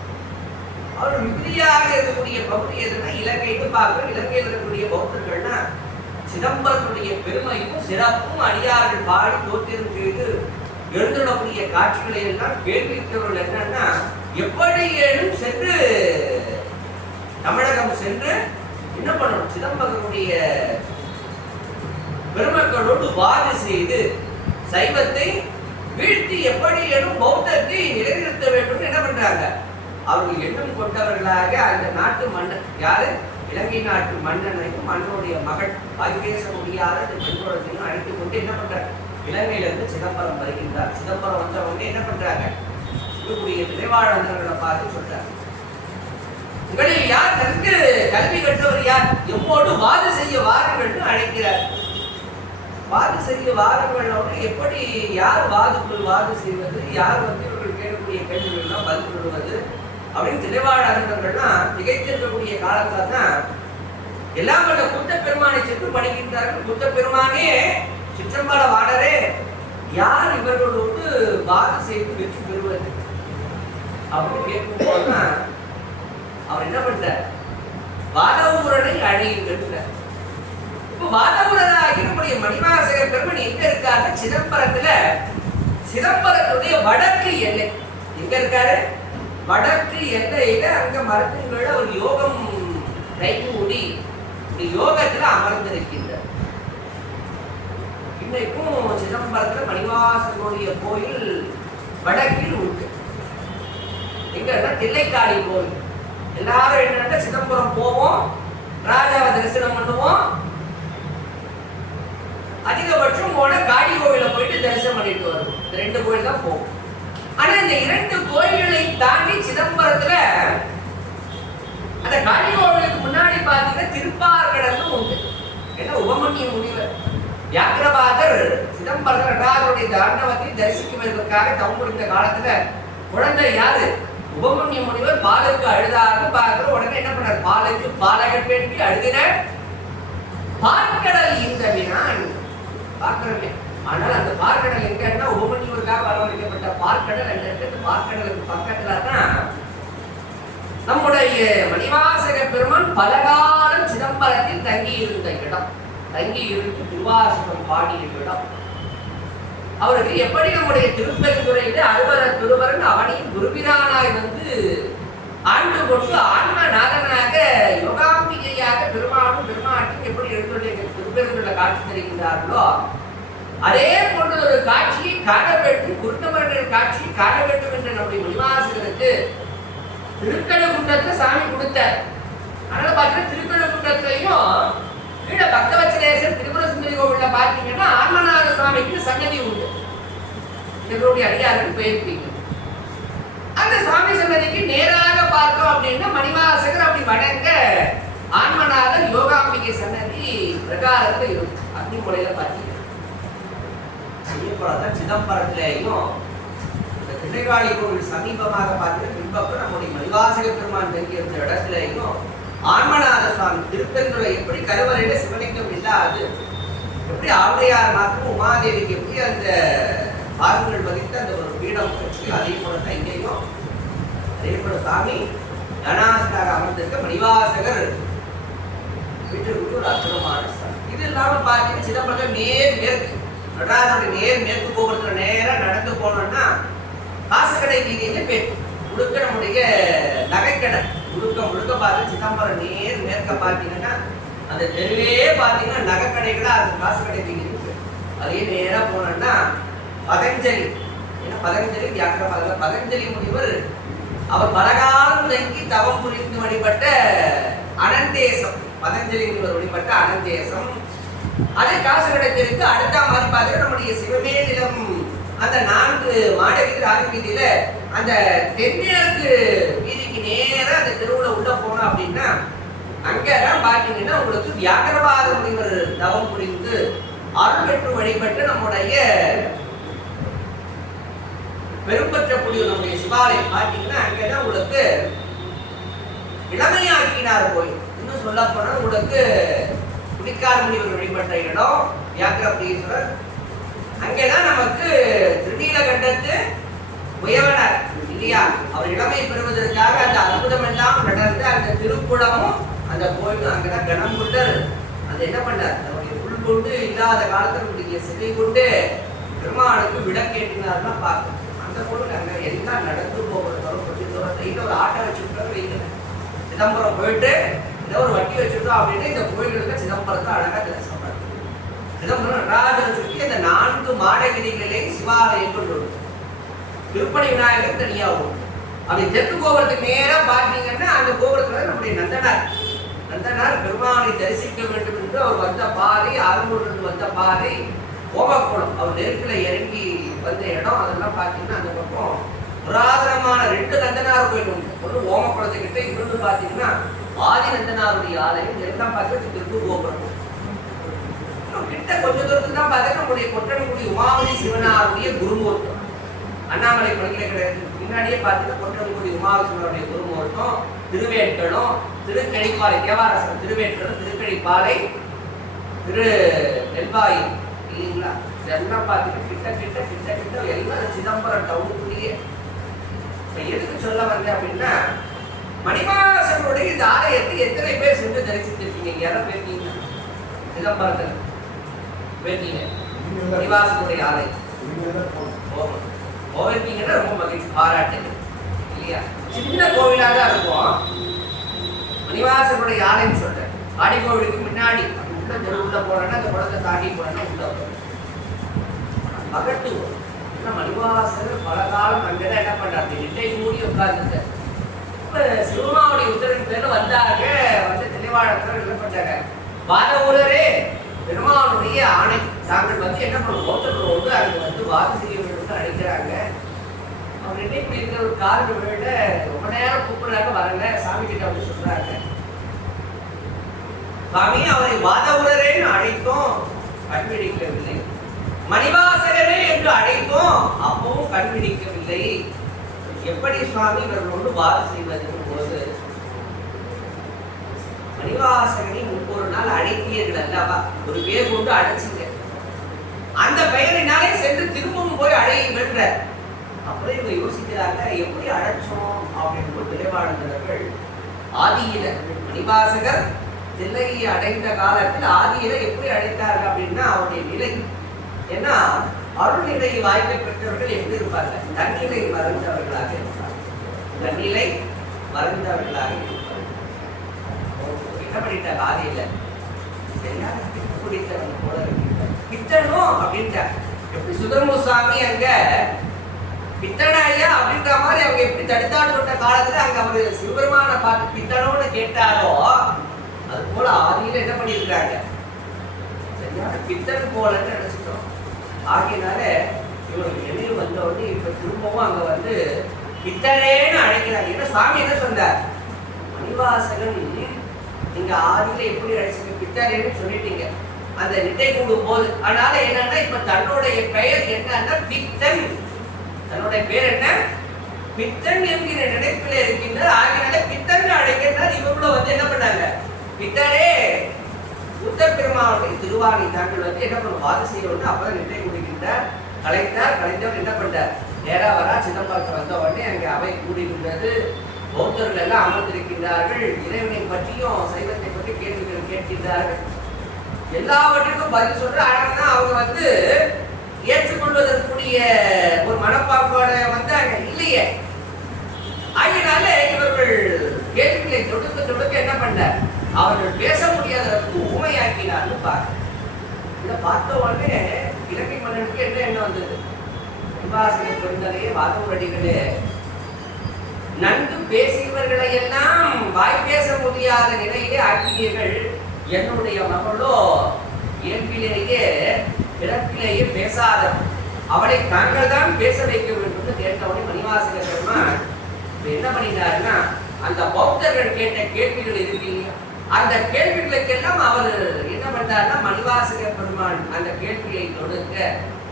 அவர் மிகுதியாக இருக்கக்கூடிய பகுதி எதுனா இலங்கைக்கு பார்க்கிறோம். இலங்கையில் இருக்கக்கூடிய பௌத்தர்கள்னா சிதம்பரத்துடைய பெருமையும் சிறப்பும் அடியார்கள் பாடி தோற்றியம் செய்து எழுந்துடக்கூடிய காட்சிகளை எல்லாம் கேள்வித்தவர்கள் என்னன்னா, எப்படியேனும் சென்று தமிழகம் சென்று என்ன பண்ணணும், சிதம்பரனுடைய பெருமக்களோடு வாது செய்து சைவத்தை வீழ்த்தி எப்படியேனும் பௌத்தத்தை நிலைநிறுத்த வேண்டும் என்ன பண்றாங்க. அவர்கள் எண்ணம் கொண்டவர்களாக அந்த நாட்டு மன்னன் யாரு, இலங்கை நாட்டு மன்னனையும் மன்னனுடைய மகள் பேச முடியாத பெண்குழந்தையும் அழைத்துக் கொண்டு என்ன பண்றாங்க, இலங்கையிலிருந்து சிதம்பரம் வருகின்றார். சிதம்பரம் வந்தவங்க என்ன பண்றாங்க, இருக்கக்கூடிய நினைவாளர்களை பார்த்து சொல்றாங்க, உங்களில் யார் தனக்கு கல்வி கற்றவர் யார், எம்மோடு வாது செய்ய வாருங்கள் அழைக்கிறார். வாது செய்ய வாருங்கள் எப்படி யார் வாதுக்குள் வாது செய்வது, யார் இவர்கள் கேட்கக்கூடிய கேள்விகள்லாம் பதில் சொல்லுவது அப்படின்னு நினைவாளர்கள்லாம் திகைத்திருக்கக்கூடிய காலத்துல தான் எல்லாம் வல்ல புத்த பெருமானை சென்று படிக்கின்றார்கள். புத்த பெருமானே சிற்றம்பல வாடரே, யார் இவர்களோடு வாது செய்து வெற்றி பெறுவது அப்படின்னு கேட்கும் போதுதான் அவர் என்ன பண்றார், வாதவூரனை அழையுங்கள். இப்ப வாதவூரராகி நம்முடைய மணிவாசகர் பெருமன் எங்க இருக்காரு, சிதம்பரத்துல சிதம்பரத்துடைய வடக்கு எல்லை எங்க இருக்காரு, வடக்கு எல்லையில அங்க மரத்தின்கள ஒரு யோகம் கைகூடி யோகத்துல அமர்ந்திருக்கின்றார். இன்னைக்கும் சிதம்பரத்துல மணிவாசகருடைய கோயில் வடக்கில் உண்டு. எங்கன்னா தில்லைக்காளி கோயில். எல்லாரும் என்னன்னா சிதம்பரம் போவோம், ராஜாவை தரிசனம் பண்ணுவோம், அதிகபட்சம் போன காளி கோயில போயிட்டு தரிசனம் பண்ணிட்டு வருவோம். இந்த 2 கோயில் தான் போவோம். ஆனா இந்த 2 கோயில்களை தாண்டி சிதம்பரத்துல அந்த காளி கோவிலுக்கு முன்னாடி பாத்தீங்கன்னா திருப்பார்கடலும் உண்டு. ஏன்னா உபமன்ய முனிவர் வியாக்கிரபாதர் சிதம்பரத்தில் நடராஜருடைய தாண்டவத்தை தரிசிக்குவதற்காக தவம் புரிந்த காலத்துல குழந்தை யாரு, உபமன்ய முனிவர் பாலுக்கு அழுதாருன்னு பார்க்கிற உடனே என்ன பண்ணார், பாலுக்கு பாலகர் வேண்டி அழுதின பார்க்கடல் இந்த வினான் பார்க்கிறோமே. ஆனால் அந்த பார்க்கடல் எங்கன்னா உபமன்யுவருக்காக வரவழைக்கப்பட்ட பார்க்கடல் அந்த இடத்துக்கு பார்க்கடலுக்கு பக்கத்துல தான் நம்முடைய மணிவாசக பெருமான் பல காலம் சிதம்பரத்தில் தங்கி இருந்த இடம், தங்கி இருந்து திருவாசகம் பாடிய இடம். அவருக்கு எப்படி நம்முடைய திருப்பெருந்துறையில அறுவர திருவரன் அவனையும் குருபிரானாய் வந்து ஆண்டு கொண்டு ஆன்மநாதனாக யோகாம்பிகையாக பெருமானும் பெருமாட்டியும் எப்படி எழுந்துள்ள திருப்பெருந்துள்ள காட்சி தருகின்றார்களோ அதே போன்ற ஒரு காட்சியை காண வேண்டும், குருத்தமரனின் காட்சியை காண வேண்டும் என்ற நம்முடைய மணிவாசகருக்கு திருக்கழுகுன்றத்துல சாமி கொடுத்தார். அதனால பார்த்தீங்கன்னா திருக்கழுகுன்றத்திலையும் கீழே பக்தவச்சலேசர் திரிபுர சுந்தரி கோவில்ல பார்த்தீங்கன்னா ஆன்மநாத சுவாமிக்கு சன்னதி உண்டு. இவருடைய அடியாருக்கு போயிருப்பீங்க. அந்த சுவாமி சன்னதிக்கு நேராக பார்த்தோம் அப்படின்னா மணிவாசகர் அப்படி வணங்க ஆன்மநாதர் யோகாம்பிகை சன்னதி பிரகாரத்துல இருக்கும். அக்னி முறையில பார்த்தீங்க. சிதம்பரத்திலேயும் தில்லைக்காளி கோவில் சமீபமாக பார்த்து பின்பக்கம் நம்முடைய மணிவாசக பெருமான் தங்கியிருந்த இடத்திலேயும் ஆன்மநாத சுவாமி திருப்பெருந்துறை எப்படி கருவறையில சிவலிங்கம் இல்லாது எப்படி ஆவுடையார் மாத்திரம் உமாதேவிக்கு எப்படி அந்த பாகங்கள் பதித்த அந்த ஒரு பீடம் வச்சு அதே போல தான் இங்கேயும் அதே போல சாமி கணாசனாக அமர்ந்திருக்க மணிவாசகர் வீட்டுக்கு ஒரு அற்புதமான ஸ்தலம். இது இல்லாம பார்த்தீங்கன்னா சிதம்பரத்தை நேர் மேற்கு நடராஜனுடைய நேர் மேற்கு கோபுரத்துல நேரம் நடந்து போனோம்னா காசுக்கடை வீதியில பேர் முழுக்க நம்முடைய நகைக்கடை முழுக்க பார்த்து சிதம்பரம் நேர் மேற்க பார்த்தீங்கன்னா அந்த தெருவே பார்த்தீங்கன்னா நகைக்கடைகளா அது காசுக்கடை வீதி இருக்கு. அதே நேரா போனோம்னா பதஞ்சலி, ஏன்னா பதஞ்சலி வியாக்கிரபாதர் பதஞ்சலி முனிவர் அவர் பலகாலம் தங்கி தவம் புரிந்து வழிபட்ட அனந்தேசம், பதஞ்சலி முனிவர் வழிபட்ட அனந்தேசம். அதே காசுக்கடை தெருக்கு அடுத்த மாதிரி பார்த்தீங்கன்னா நம்முடைய சிவமேநிலம் அந்த 4 மாட வீதி ராஜ வீதியில அந்த தென்மேற்கு வீதிக்கு நேரம் அந்த தெருவுல உள்ள போனோம் அப்படின்னா அங்கதான் பாத்தீங்கன்னா உங்களுக்கு வியாக்கிரபாத முனிவர் தவம் புரிந்து அருள் பெற்று வழிபட்டு நம்முடைய பெரும்பற்றக்கூடிய நம்முடைய சிவாலயம் பாத்தீங்கன்னா அங்கதான் உங்களுக்கு இளமையாக்கினார் கோயில். இன்னும் சொல்ல போனா உங்களுக்கு குடிக்கார முனிவர் வழிபட்ட இடம் வியாக்கிரபீஸ்வரர். அங்கேதான் நமக்கு திருநீலகண்டத்து உயவனர் இல்லையா, அவர் இளமை பெறுவதற்காக அந்த அற்புதம் எல்லாம் நடந்து அந்த திருக்குளமும் அந்த கோயிலும் அங்கதான் கணம் கொண்டர். அது என்ன பண்ணார், அவருடைய புல் கொண்டு இல்லாத காலத்தில் சிலை கொண்டு பெருமாளுக்கு விளக்கேற்றினார்னா பார்க்கணும். அந்த கோயில் அங்க எல்லாம் நடந்து போகிறதோட கொஞ்சம் தூரத்தில் ஒரு ஆட்டை வச்சுக்கிட்டோம் வைக்கிறேன். சிதம்பரம் போயிட்டு ஏதோ ஒரு வட்டி வச்சுட்டோம் அப்படின்னு இந்த கோயில்களுக்கு சிதம்பரத்தை அழகா தரிசனம். சிதம்பரம் நடராஜனை சுற்றி அந்த 4 மாட வீதிகளிலே சிவாலயம் கொண்டு திருப்பணி விநாயகர் தனியாகும். அப்படி தெற்கு கோபுரத்துக்கு நேரா பார்த்தீங்கன்னா அந்த கோபுரத்துல நம்முடைய நந்தனார் பெருமானை தரிசிக்க வேண்டும் என்று அவர் வந்த பாதை, ஆரம்பூரிலிருந்து வந்த பாதை ஓமக்குளம், அவர் நெருக்கில இறங்கி வந்த இடம். அதெல்லாம் பார்த்தீங்கன்னா அந்த பக்கம் புராதனமான 2 நந்தனார் கோயில் உண்டு. ஒன்று ஓமக்குளத்துக்கிட்ட, இன்னொன்று பார்த்தீங்கன்னா ஆதி நந்தனாருடைய ஆலயம். எல்லாம் பார்த்து தெற்கு கோபுரம் கிட்ட கொஞ்ச தூரத்துக்கு தான் பார்த்தா நம்முடைய கொட்டணங்குடி உமாவதி சிவனாருடைய குருமூர்த்தம். அண்ணாமலை பல்கலைக்கழகத்துக்கு முன்னாடியே பார்த்தீங்கன்னா கொட்டணங்குடி உமாவதி சிவனுடைய குருமூர்த்தம், திருவேட்டடம், திருக்கழிப்பாலை, தேவாரசம் திருவேட்டடம், திருக்கழிப்பாலை, திரு நெல்வாயு இல்லைங்களா, இதெல்லாம் பார்த்தீங்கன்னா கிட்ட எல்லாம் சிதம்பரம் டவுனுக்குள்ளேயே. எதுக்கு சொல்ல வந்தேன் அப்படின்னா மணிவாசனுடைய இந்த ஆலயத்தை எத்தனை பேர் சென்று தரிசித்திருக்கீங்க? யாரும் போயிருக்கீங்க சிதம்பரத்தில்? போயிருக்கீங்க? மணிவாசனுடைய ஆலயம் போயிருக்கீங்கன்னா ரொம்ப மகிழ்ச்சி, பாராட்டுங்க இல்லையா. சின்ன கோவிலாக தான் இருக்கும். மணிவாசனுடைய ஆலயம் சொல்றேன், ஆடி கோவிலுக்கு முன்னாடி உள்ள தெருவுள்ள போனோன்னா அந்த குளத்தை தாண்டி போனோன்னா உள்ள பகட்டு. மணிவாசகர் பல காலம் அங்கதான் என்ன பண்றாரு, நிட்டை மூடி உட்கார்ந்து சிவமாவுடைய உத்தரவின் பேர்ல வந்தாங்க. வந்து தெளிவாளர்கள் என்ன பண்றாங்க, வாத ஊரரே பெருமானுடைய ஆணை தாங்கள் வந்து என்ன பண்ணுவோம் ஓட்டத்தோடு அங்கே வந்து வாக்கு செய்ய வேண்டும் அழைக்கிறாங்க. அவங்க நினைப்பு இருக்கிற ஒரு காரணம் விட ரொம்ப நேரம் கூப்பிடுறாங்க, வரல சாமி கிட்ட வந்து சொல்றாங்க, சாமி அவரை வாத ஊரரேன்னு அழைத்தோம், கண்பிடிக்கவில்லை. மணிவாசகரே என்று அழைத்தோம், அப்பவும் கண்பிடிக்கவில்லை. எப்படி சுவாமி இவர்களோடு வாதம் செய்வதற்கு போது மணிவாசகனை முன்பொரு நாள் அழைத்தீர்கள் அல்லவா, ஒரு பேர் கொண்டு அழைச்சிங்க, அந்த பெயரினாலே சென்று திரும்பவும் போய் அழையுங்கள். அப்புறம் இவங்க யோசிக்கிறாங்க, எப்படி அழைச்சோம் அப்படின்னு தெளிவாளர்கள் ஆதியில மணிவாசகர் தில்லையை அடைந்த காலத்தில் ஆதியில எப்படி அழைத்தார்கள் அப்படின்னா அவருடைய நிலை ஏன்னா அருள்நிலை வாய்ப்பை பெற்றவர்கள் எப்படி இருப்பாங்க, தன்னிலை மறந்தவர்களாக இருப்பாங்க. தன்னிலை மறந்தவர்களாக இருப்பாங்க. என்ன பண்ணிட்டாங்க ஆதியில, சரியான பித்து குடித்தவன் போல பித்தனும் அப்படின்ட்டார். எப்படி சுந்தரமுசாமி அங்க பித்தனாயா அப்படின்ற மாதிரி அவங்க எப்படி தடுத்தாடு விட்ட காலத்துல அங்க அவரு சிவபெருமான பார்த்து பித்தனோன்னு கேட்டாரோ அது போல ஆதியில என்ன பண்ணிருக்காங்க, சரியான பித்தன் போலன்னு நினைச்சிட்டோம். ஆகியனால இவருக்கு நினைவு வந்த உடனே இப்ப திரும்பவும் அங்க வந்து பித்தனேன்னு அழைக்கிறாங்க. ஏன்னா சாமி என்ன சொன்னார், மணிவாசகன் நீங்க ஆதியில எப்படி அழைச்சிங்க, பித்தனேன்னு சொல்லிட்டீங்க அந்த நிட்டை கூடும் போது. அதனால என்னன்னா இப்ப தன்னுடைய பெயர் என்னன்னா பித்தன், தன்னுடைய பேர் என்ன பித்தன் என்கிற நினைப்பில் இருக்கின்றார். ஆகியனால பித்தன் அழைக்கிறார். இவங்களும் வந்து என்ன பண்ணாங்க, பித்தரே புத்த பெருமானுடைய திருவாணி தாங்கள் வந்து என்ன பண்ணும் வாத செய்ய வந்து அப்பதான் நிட்டை கொடுக்கின்றார். கலைஞர் என்ன பண்ணார், நேரா வரா சிதம்பரத்தை வந்த உடனே அங்கே அவை கூடியிருந்தது. பௌத்தர்கள் எல்லாம் அமர்ந்திருக்கின்றார்கள். இறைவனை பற்றியும் சைவத்தை பற்றி கேள்விகள் கேட்கின்றார்கள். எல்லாவற்றுக்கும் பதில் சொல்ற ஆனால் அவங்க ஏற்றுக்கொள்வதற்குரிய ஒரு மனப்பாங்கோட வந்தாங்க இல்லையே. ஆகினால இவர்கள் கேள்விகளை தொடுக்க என்ன பண்ணார், அவர்கள் பேச முடியாததற்கு ஊமையாக்கினார்னு பார்க்க. இதை பார்த்த உடனே இலங்கை மன்னனுக்கு என்ன எண்ணம் வந்தது, நிர்வாசக பெருந்தலையே வாதவரடிகளே, நன்கு பேசியவர்களை எல்லாம் வாய் பேச முடியாத நிலையிலே ஆக்கினீர்கள். என்னுடைய மகளோ இயற்பிலேயே பிறப்பிலேயே பேசாத, அவளை தாங்கள் தான் பேச வைக்க வேண்டும் கேட்டவுடனே மணிவாசக பெருமான் என்ன பண்ணினாருன்னா, அந்த பௌத்தர்கள் கேட்ட கேள்விகள் இருக்கீங்க, அந்த கேள்விகளுக்கெல்லாம் அவர் என்ன பண்ணாருன்னா, மணிவாசக பெருமான் அந்த கேள்வியை தொடுக்க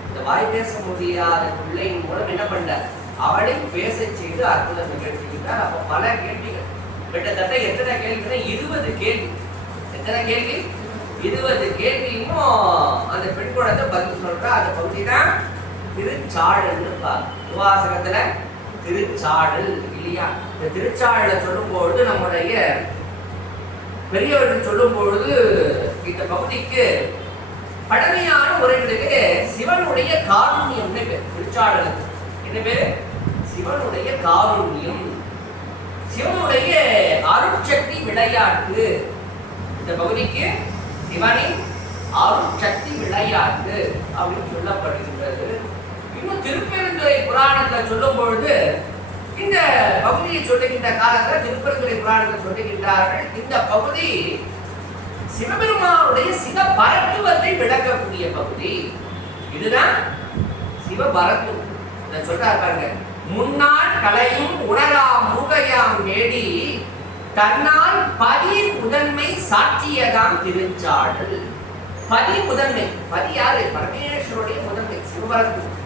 இந்த வாய் பேச முடியாத பிள்ளையின் மூலம் என்ன பண்ணார், அவளை பேச செய்து அற்புதம் நிகழ்த்திக்கிட்டார். அப்ப பல கேள்விகள், கிட்டத்தட்ட எத்தனை கேள்விகள், 20 கேள்வி. எத்தனை கேள்வி, 20 கேள்வியும் அந்த பெண் குழந்தை பதில் சொல்றா. அந்த பகுதி தான் திருச்சாடல்னு திருவாசகத்துல திருச்சாடல் இல்லையா. இந்த திருச்சாடலை சொல்லும் பொழுது நம்முடைய பெரியவர்கள் சொல்லும் பொழுது இந்த பகுதிக்கு பழமையான முறைகளிலே சிவனுடைய காருண்யம் பேர். திருச்சாடலுக்கு என்ன பேரு, சிவனுடைய காருண்யம், சிவனுடைய அருட்சக்தி விளையாட்டு. இந்த பகுதிக்கு சிவனின் அருட்சக்தி விளையாட்டு அப்படின்னு சொல்லப்படுகின்றது. இன்னும் திருப்பெருந்துறை புராணத்துல சொல்லும் பொழுது இந்த பகுதியை சொல்லுகின்ற காலத்துல திருப்பெருந்துறை புராணத்தில் சொல்லுகின்றார்கள், இந்த பகுதி சிவபெருமானுடைய சிவபரத்துவத்தை விளக்கக்கூடிய பகுதி. இதுதான் சிவபரத்துவம். சொல்றாரு பாருங்க, முன்னாள் கலையும் உணரா மூகையாம் நேடி தன்னால் பதி முதன்மை சாட்சியதாம் திருச்சாடல். பதி முதன்மை, பதி யாரு, பரமேஸ்வருடைய முதன்மை சிவபரத்துவம்.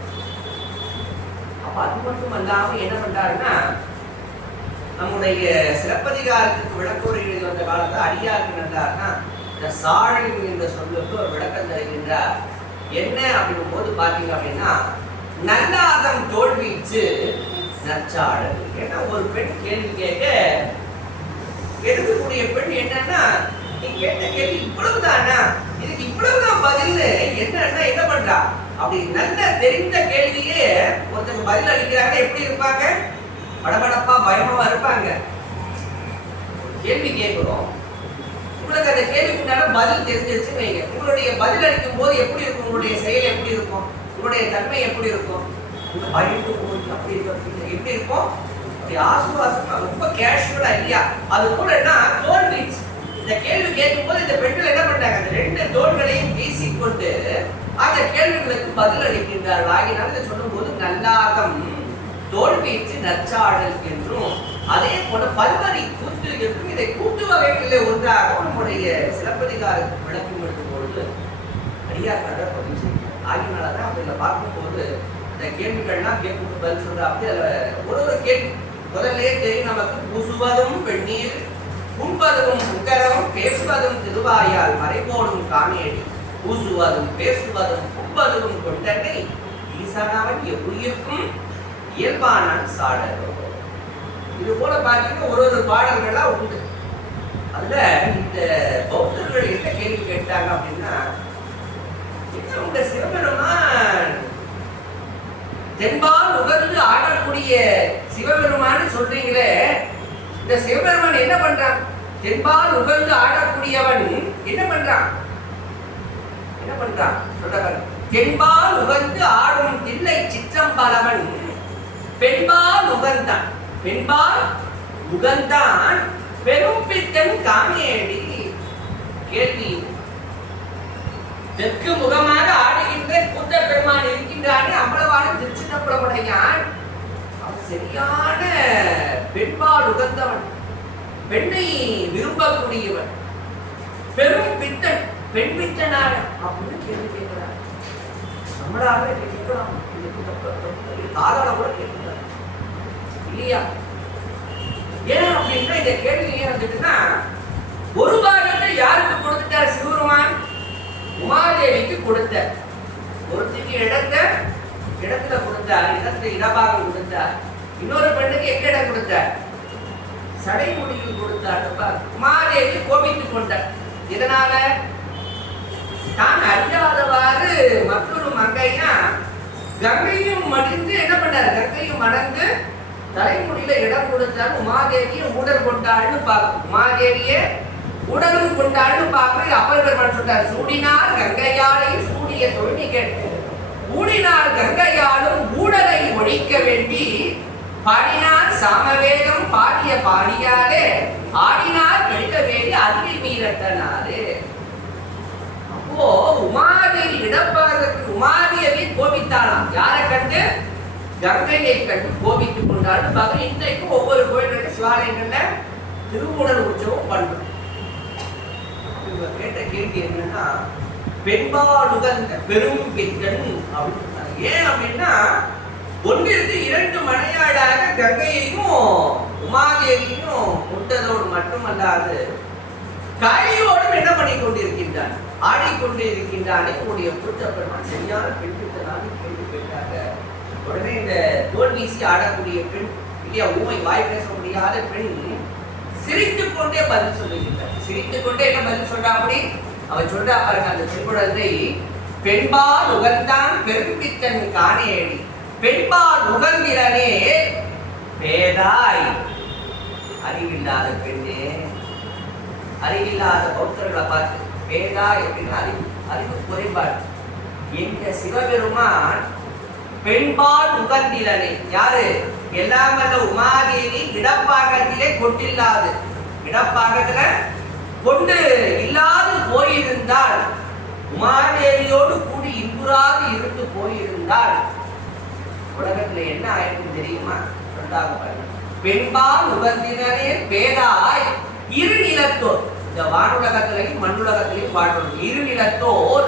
அப்ப அது மட்டும் அல்லாம என்ன பண்றாருன்னா, நம்முடைய சிலப்பதிகாரத்துக்கு விளக்குரை வந்த காலத்துல அடியாருக்கு நன்றாருன்னா இந்த சாழல் என்ற சொல்லுக்கு ஒரு விளக்கம் தருகின்றார். என்ன அப்படிங்கும் போது பாத்தீங்க அப்படின்னா, நல்லாதம் தோல்வீச்சு நற்சாடல். ஏன்னா ஒரு பெண் கேள்வி கேட்க எடுக்கக்கூடிய பெண் என்னன்னா, நீ கேட்ட கேள்வி இவ்வளவுதானா, இதுக்கு இவ்வளவுதான் பதில் என்னன்னா என்ன பண்றா, அப்படி நல்ல தெரிந்த கேள்வியே ஒருத்தங்க பதில் அளிக்கிறாங்க, எப்படி இருப்பாங்க, படபடப்பா பயமா இருப்பாங்க. கேள்வி கேட்கிறோம், உங்களுக்கு அந்த கேள்விக்கு முன்னால பதில் தெரிஞ்சிருச்சுன்னு வைங்க, உங்களுடைய பதில் அளிக்கும் போது எப்படி இருக்கும், உங்களுடைய செயல் எப்படி இருக்கும், உங்களுடைய தன்மை எப்படி இருக்கும், பயந்து போய் அப்படி இருக்கும், எப்படி இருக்கும், ஆசுவாசமா ரொம்ப கேஷுவலா இல்லையா. அது கூட என்ன தோல்வி, இந்த கேள்வி கேட்கும் போது இந்த பெண்கள் என்ன பண்றாங்க, அந்த 2 தோள்களையும் வீசிக்கொண்டு அந்த கேள்விகளுக்கு பதில் அளிக்கின்றார்கள். ஆகினால் இதை சொல்லும் போது நல்லாகம் தோல்வீச்சு நற்சாடல் என்றும், அதே போல பல்வரி கூத்து என்றும், இதை கூட்டு வகைகளிலே ஒன்றாக நம்முடைய சிலப்பதிகாரத்துக்கு விளக்கம் எடுக்கும் பொழுது அடியார் பதிவு செய்யும். ஆகினால்தான் அப்படி பார்க்கும்போது இந்த கேள்விகள்லாம் கேட்கும் பதில் சொல்ற அப்படி அதில் ஒரு கேள்வி முதல்ல தெரியும் நமக்கு, பூசுவதும் வெந்நீர், உண்பதும் உக்கரம், பேசுவதும் திருவாயால் மறைபோடும் காணேடி, பூசுவதும் பேசுவதும் உண்பதும் கொண்டனை ஈசனவன் எவ்வுயிர்க்கும் இயல்பானான் சாடலோ. இது போல பார்த்தீங்கன்னா ஒரு பாடல்களா உண்டு. அதுல இந்த பௌத்தர்கள் என்ன கேள்வி கேட்டாங்க அப்படின்னா, உங்க சிவபெருமான் தென்பால் உகந்து ஆடக்கூடிய சிவபெருமான்னு சொல்றீங்களே, இந்த சிவபெருமான் என்ன பண்றான், தென்பால் உகந்து ஆடக்கூடியவன் என்ன பண்றான், சொல்றாங்க, தென்பால் உகந்து ஆடும் தில்லை சிற்றம்பலவன் பெண்பால் உகந்தான், பெண்பால் உகந்தான் பெரும் பித்தன் காமேடி. கேள்வி, தெற்கு முகமாக ஆடுகின்ற கூத்த பெருமான் இருக்கின்றானே அம்பலவான திருச்சிற்றம்பலமுடையான், அவன் சரியான பெண்பால் உகந்தவன், பெண்ணை விரும்பக்கூடியவன், பெரும் பித்தன், பெண் பித்தனான அப்படின்னு கேள்வி கேட்கிறார். நம்மளால கேட்கலாம், காதால கூட கேட்கிறார் இல்லையா. ஏன் அப்படின்னா இந்த கேள்வி ஏன் வந்துட்டுன்னா, ஒரு பாகத்தை யாருக்கு கொடுத்துட்டார் சிவபெருமான், உமாதேவிக்கு கொடுத்த, ஒருத்திக்கு இடத்த இடத்துல கொடுத்தார், இடத்துல இடபாகம் கொடுத்தார். இன்னொரு பெண்ணுக்கு எங்க இடம் கொடுத்தார்? சடைமுடியில் கொடுத்தார். உமாதேவி கோபித்துக் கொண்டார். இதனால தான் அறியாதவாறு மற்றொரு மங்கையா கங்கையும் மடிந்து என்ன பண்ணார்? கங்கையும் மடந்து தலைமுடியில இடம் கொடுத்தார். உமாதேவியும் உடல் கொண்டாள்னு பார்க்கும். உமாதேவியே உடலும் கொண்டாள்னு பார்க்க அப்பர் பெருமான் சொல்றார், சூடினார் கங்கையாலை சூடிய தொழில் கேட்டு ஊடினார் கங்கையாலும் ஊடலை ஒழிக்க வேண்டி பாடினார் சாமவேதம் பாடிய பாடியாலே ஆடினார் கழிக்க வேண்டி அருகை மீறட்டனாரு. அப்போ உமாதேவி இடப்பாதற்கு உமாதேவி கோபித்தாளாம். யாரை கண்டு? கங்கையை கண்டு கோபித்துக் கொண்டாலும் பார்க்க. இன்றைக்கும் ஒவ்வொரு கோயில்களுக்கு சிவாலயங்கள்ல திருவுடல் உற்சவம் பண்றோம். இவங்க கேட்ட கேள்வி என்னன்னா, பெண்பால் உகந்த பெரும் பெண்கள் அப்படின்னு சொன்னாங்க. ஏன் அப்படின்னா, ஒன்றிற்கு 2 மனையாளாக கங்கையையும் உமாதேவியும் முட்டதோடு மட்டுமல்லாது கையோடும் என்ன பண்ணி கொண்டிருக்கின்றான்? ஆடிக்கொண்டு இருக்கின்றானே உடைய புத்த பெருமான் சரியான பெண் பித்தனாக கேள்வி கேட்டாங்க. உடனே இந்த தோல் வீசி ஆடக்கூடிய பெண் இல்லையா, ஊமை வாய் பேச முடியாத பெண் சிரித்துக் கொண்டே பதில் சொல்லுகின்றார். சிரித்துக் கொண்டே என்ன பதில் சொல்றா? அப்படி அவன் சொல்றா பாருங்க, அந்த பெண்குழந்தை பெண்பால் உகந்தான் பெரும்பித்தன் காணேடி பெண்பால் உகந்திரனே பேதாய். அறிவில்லாத பெண்ணே, அறிவில்லாத பௌத்தர்களை பார்த்து பேதாய் அப்படின்னா அறிவு குறைபாடு. எங்க சிவபெருமான் பெண்பால் உகந்திரனே, யாரு? எல்லாம் வல்ல உமாதேவி இடப்பாகத்திலே கொண்டில்லாது, இடப்பாகத்துல கொண்டு இல்லாது போயிருந்தால், உமாதேவியோடு கூடி இன்புறாது இருந்து போயிருந்தால் உலகத்துல என்ன ஆயிருக்கும் தெரியுமா? சொல்றாங்க பாருங்க, பெண்பால் உகந்தினரே பேதாய் இரு நிலத்தோர். இந்த வானுலகத்திலையும் மண்ணுலகத்திலையும் பாடுறோம். இரு நிலத்தோர்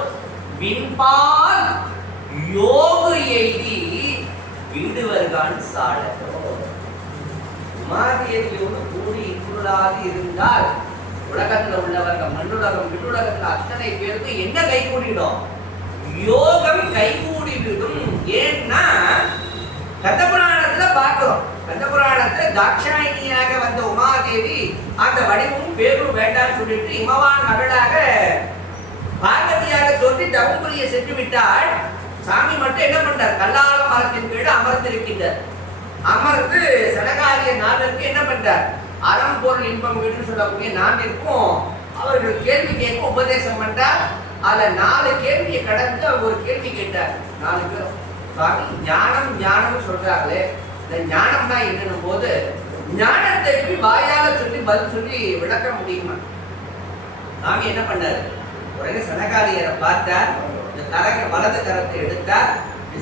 விண்பால் யோகு எய்தி வீடு வருகான் சாடத்தோ. உமாதேவியோடு கூடி இன்புறாது இருந்தால் உலகத்துல உள்ளவர்கள் மண்ணுலகம் விண்ணுலகத்துல அத்தனை பேருக்கு என்ன கை கூடிடும்? யோகம் கைகூடிவிடும். ஏன்னா கந்தபுராணத்துல பார்க்கிறோம். கந்தபுராணத்துல தாட்சாயினியாக வந்த உமாதேவி அந்த வடிவமும் பேரும் வேண்டான்னு சொல்லிட்டு இமவான் மகளாக பார்வதியாக தோன்றி தவம் புரிய சென்று விட்டாள். சாமி மட்டும் என்ன பண்றார்? கல்லால மரத்தின் கீழ் அமர்ந்திருக்கின்றார். அமர்ந்து சனகாரிய நாதருக்கு என்ன பண்றார்? அறம் பொருள் இன்பம் வீடு சொல்லக்கூடிய நான்கிற்கும் அவர்கள் கேள்வி கேட்க உபதேசம் பண்றார். அதுல 4 கேள்வியை கடந்து அவர் ஒரு கேள்வி கேட்டார். 4 பேரும் சாமி ஞானம் ஞானம் சொல்றாங்களே, இந்த ஞானம்னா என்னன்னும் போது ஞானத்தை எப்படி வாயால சொல்லி பதில் சொல்லி விளக்க முடியுமா? சாமி என்ன பண்ணாரு? உடனே சனகாரியரை பார்த்தார். இந்த கரக வலது கரத்தை எடுத்தார்.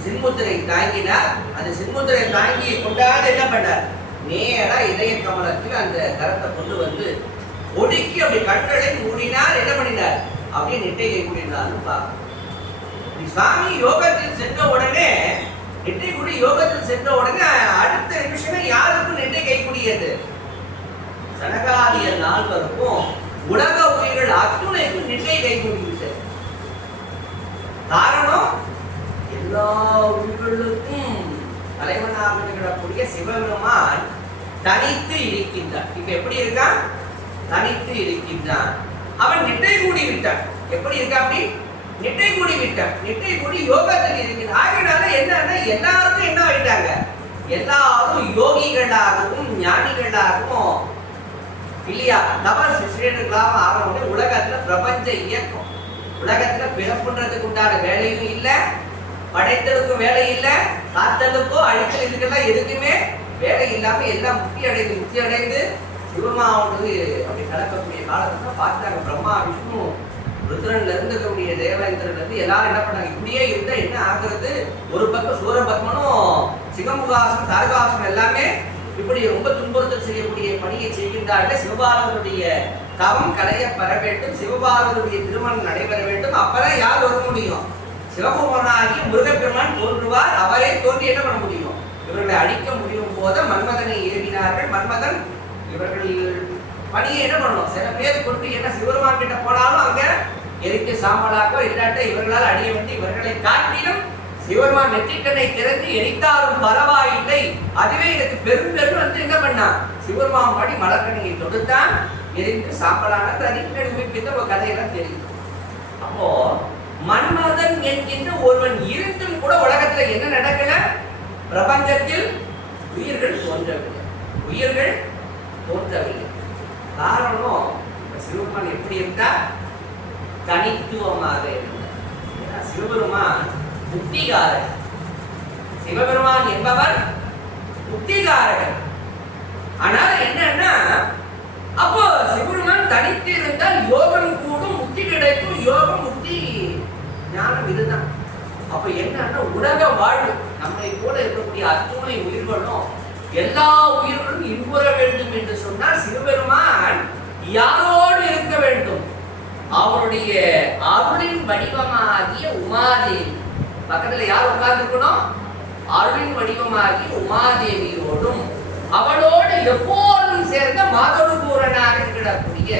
சின்முத்திரை தாங்கினார். அந்த சின்முத்திரை தாங்கி கொண்டாது என்ன பண்ணார்? நேரா இதய கமலத்தில் அந்த கரத்தை கொண்டு வந்து ஒடுக்கி அப்படி கண்களை மூடினார். என்ன பண்ணினார்? அப்படியே நெட்டை கை கூடினார்னு பார்க்க. சாமி யோகத்தில் சென்ற உடனே நெட்டை கூடி யோகத்தில் சென்ற உடனே அடுத்த நிமிஷமே யாருக்கும் நெட்டை கை கூடியது? சனகாரிய நால்வருக்கும் உலக உயிர்கள் அத்துணைக்கும் நெட்டை கை கூடிவிட்டது. காரணம், எல்லா உயிர்களுக்கும் தலைவனாக இருக்கக்கூடிய சிவபெருமான் தனித்து இருக்கின்றான். இப்ப எப்படி இருக்கான்? தனித்து இருக்கின்றான். அவன் நெட்டை கூடி விட்டான். எப்படி இருக்கா? அப்படி நெட்டை கூடி விட்டான். நெட்டை கூடி யோகத்தில் இருக்கிறான். ஆகினால என்னன்னா எல்லாருக்கும் என்ன ஆயிட்டாங்க? எல்லாரும் யோகிகளாகவும் ஞானிகளாகவும் இல்லையா தவ சிஷியர்களாக ஆகணும்னு உலகத்துல பிரபஞ்ச இயக்கம். உலகத்துல பிறப்புன்றதுக்கு உண்டான வேலையும் இல்லை, படைத்தலுக்கும் வேலை இல்லை, காத்தலுக்கோ அழித்தல் இதுக்கெல்லாம் எதுக்குமே வேலை இல்லாம எல்லாம் முக்தி அடைந்து சிவமாவது அப்படி நடக்கக்கூடிய காலத்துல பார்த்தாங்க. பிரம்மா விஷ்ணு ருத்ரன்ல இருக்கக்கூடிய தேவேந்திரன்ல இருந்து எல்லாரும் என்ன பண்ணாங்க? இப்படியே இருந்தா என்ன ஆகுறது? ஒரு பக்கம் சூரபத்மனும் சிவமுகாசன் தாரகாசன் எல்லாமே இப்படி ரொம்ப துன்புறுத்தல் செய்யக்கூடிய பணியை செய்கின்றார்கள். சிவபாலனுடைய தவம் கலைய பெற வேண்டும், சிவபாலனுடைய திருமணம் நடைபெற வேண்டும். அப்பதான் யார் வர முடியும்? சிவபெருமானாகி முருகப்பெருமான் தோன்றுவார். அவரே தோன்றி என்ன பண்ண முடியும்? இவர்களை அழிக்க முடியும் போது மன்மதனை ஏவினார்கள். மன்மதன் இவர்கள் பணியை என்ன பண்ணணும்? சில பேர் கொண்டு என்ன சிவபெருமான் கிட்ட போனாலும் அங்க எரித்து சாம்பலாக்கோ இல்லாட்ட இவர்களால் அழிய வேண்டி இவர்களை காட்டிலும் சிவபெருமான் நெற்றிக்கண்ணை திறந்து எரித்தாலும் பரவாயில்லை, அதுவே எனக்கு பெரும்பெரும் வந்து என்ன பண்ணா, சிவபெருமான் பாடி மலர்கண்ணியை தொடுத்தான், எரிந்து சாம்பலான தனிக்கணி உயிர்ப்பித்த ஒரு கதையெல்லாம் தெரியும். அப்போ மன்மதன் என்கின்ற ஒருவன் இருந்தும் கூட உலகத்துல என்ன நடக்கல, பிரபஞ்சத்தில் உயிர்கள் தோன்றவில்லை, உயிர்கள் தோன்றவில்லை. காரணம் சிவபெருமான் எப்படி இருந்தார், தனித்துவமாக இருந்தார். சிவபெருமான் முக்திகாரகன். சிவபெருமான் என்பவர் முக்திகாரகன். ஆனால் என்னன்னா, அப்போ சிவபெருமான் தனித்து இருந்தால் யோகம் கூடும், முக்தி கிடைக்கும். யோகம் முக்தி ஞானம் இதுதான். அப்ப என்னன்னா, உலக வாழ்வு நம்மை போல இருக்கக்கூடிய அத்துணை உயிர்களும் எல்லா உயிர்களும் இன்புற வேண்டும் என்று சொன்னால் சிவபெருமான் யாரோடு இருக்க வேண்டும், அவருடைய அருளின் வடிவமாகிய உமாதேவி பக்கத்துல யார் உட்கார்ந்து இருக்கணும், அருளின் வடிவமாகிய உமாதேவியோடும் அவளோடு எப்போதும் சேர்ந்த மாதொடுபூரனாக இருக்கக்கூடிய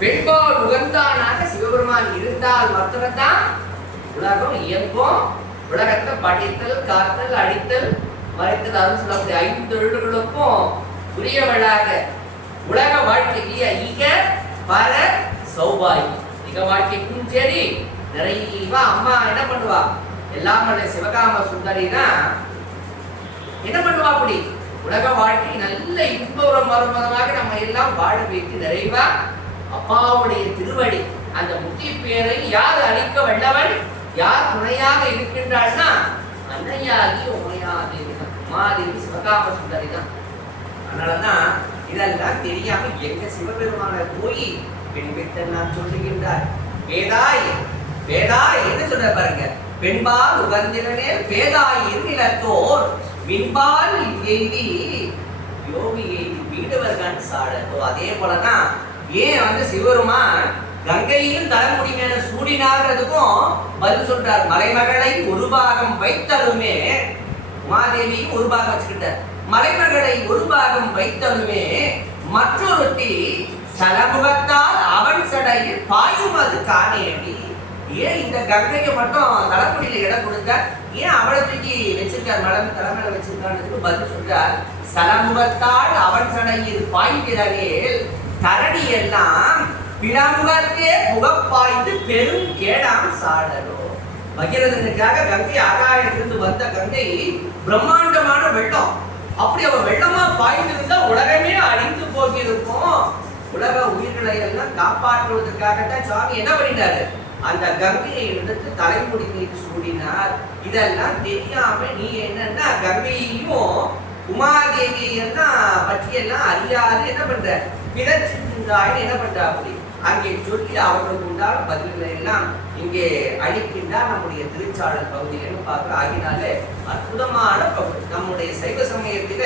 பெண்பால் உகந்தானாக சிவபெருமான் இருந்தால் மாத்திரம்தான் உலகம் இயங்கும். உலகத்தை படைத்தல், காத்தல், அடித்தல், மறைத்தல், அது சொல்லக்கூடிய 5 தொழில்களுக்கும் உரியவளாக உலக வாழ்க்கைக்கு ஈக பர சௌபாகி, இக வாழ்க்கைக்கும் சரி நிறைய அம்மா என்ன பண்ணுவா, எல்லாம் சிவகாம சுந்தரி தான் என்ன பண்ணுவா, அப்படி உலக வாழ்க்கை நல்ல இன்புறம் மறுமதமாக நம்ம எல்லாம் வாழ வைத்து நிறைவா அப்பாவுடைய திருவடி அந்த முக்தி பேரை யார் அளிக்க வல்லவன், யார் துணையாக இருக்கின்றாள்னா அன்னையாகி உமையாதேவி தான், உமாதேவி சிவகாம சுந்தரி தான். அதனாலதான் இதெல்லாம் தெரியாம எங்க சிவபெருமான போய் பெண் பெற்றெல்லாம் சொல்லுகின்றார். வேதாய் வேதாய் என்ன சொல்ற பாருங்க, பெண்பால் உகந்திரனே வேதாய் நிலத்தோர் மின்பால் எய்தி யோகி எய்தி வீடுவர்கண் சாடத்தோ. அதே போலதான் ஏன் வந்து சிவபெருமான் கங்கையிலும் தலைமுடி மேல சூடினார்ன்றதுக்கும் பதில் சொல்றார். மலைமகளை ஒரு பாகம் வைத்தலுமே, உமாதேவியும் ஒரு பாகம் வச்சுக்கிட்டார், மலைமகளை ஒரு பாகம் வைத்தலுமே மற்றொருத்தி சலமுகத்தால் அவன் சடையில் பாயும் அது காணேடி. ஏன் இந்த கங்கையை மட்டும் தலைமுடியில இடம் கொடுத்தார், ஏன் அவளை தூக்கி வச்சிருக்கார், மலை தலைமையில வச்சிருக்கான்னு பதில் சொல்றார். சலமுகத்தால் அவன் சடையில் பாய்கிறேல் கரடி எல்லாம் பிணமுகத்தே புகப்பாய்ந்து பெரும் கேடாம் சாடலோ. பகிரதனுக்காக கங்கை ஆகாயத்திலிருந்து வந்த கங்கை பிரம்மாண்டமான வெள்ளம், அப்படி அவ வெள்ளமா பாய்ந்திருந்தா உலகமே அழிந்து போகிருக்கும். உலக உயிர்களை எல்லாம் காப்பாற்றுவதற்காகத்தான் சுவாமி என்ன பண்ணிட்டாரு, அந்த கங்கையை எடுத்து தலைமுடி மீது சூடினார். இதெல்லாம் தெரியாம நீ என்னன்னா கங்கையையும் உமாதேவியெல்லாம் பற்றியெல்லாம் அறியாது என்ன பண்ற, பிறச்சின்றாய் என்ன பண்ற, அப்படி அங்கே சொல்லி அவர்களுக்கு உண்டான பதில்களை எல்லாம் இங்கே அளிக்கின்றார் நம்முடைய திருச்சாளர் பகுதியிலும் பார்க்க. ஆகினாலே அற்புதமான பகுதி. நம்முடைய சைவ சமயத்தில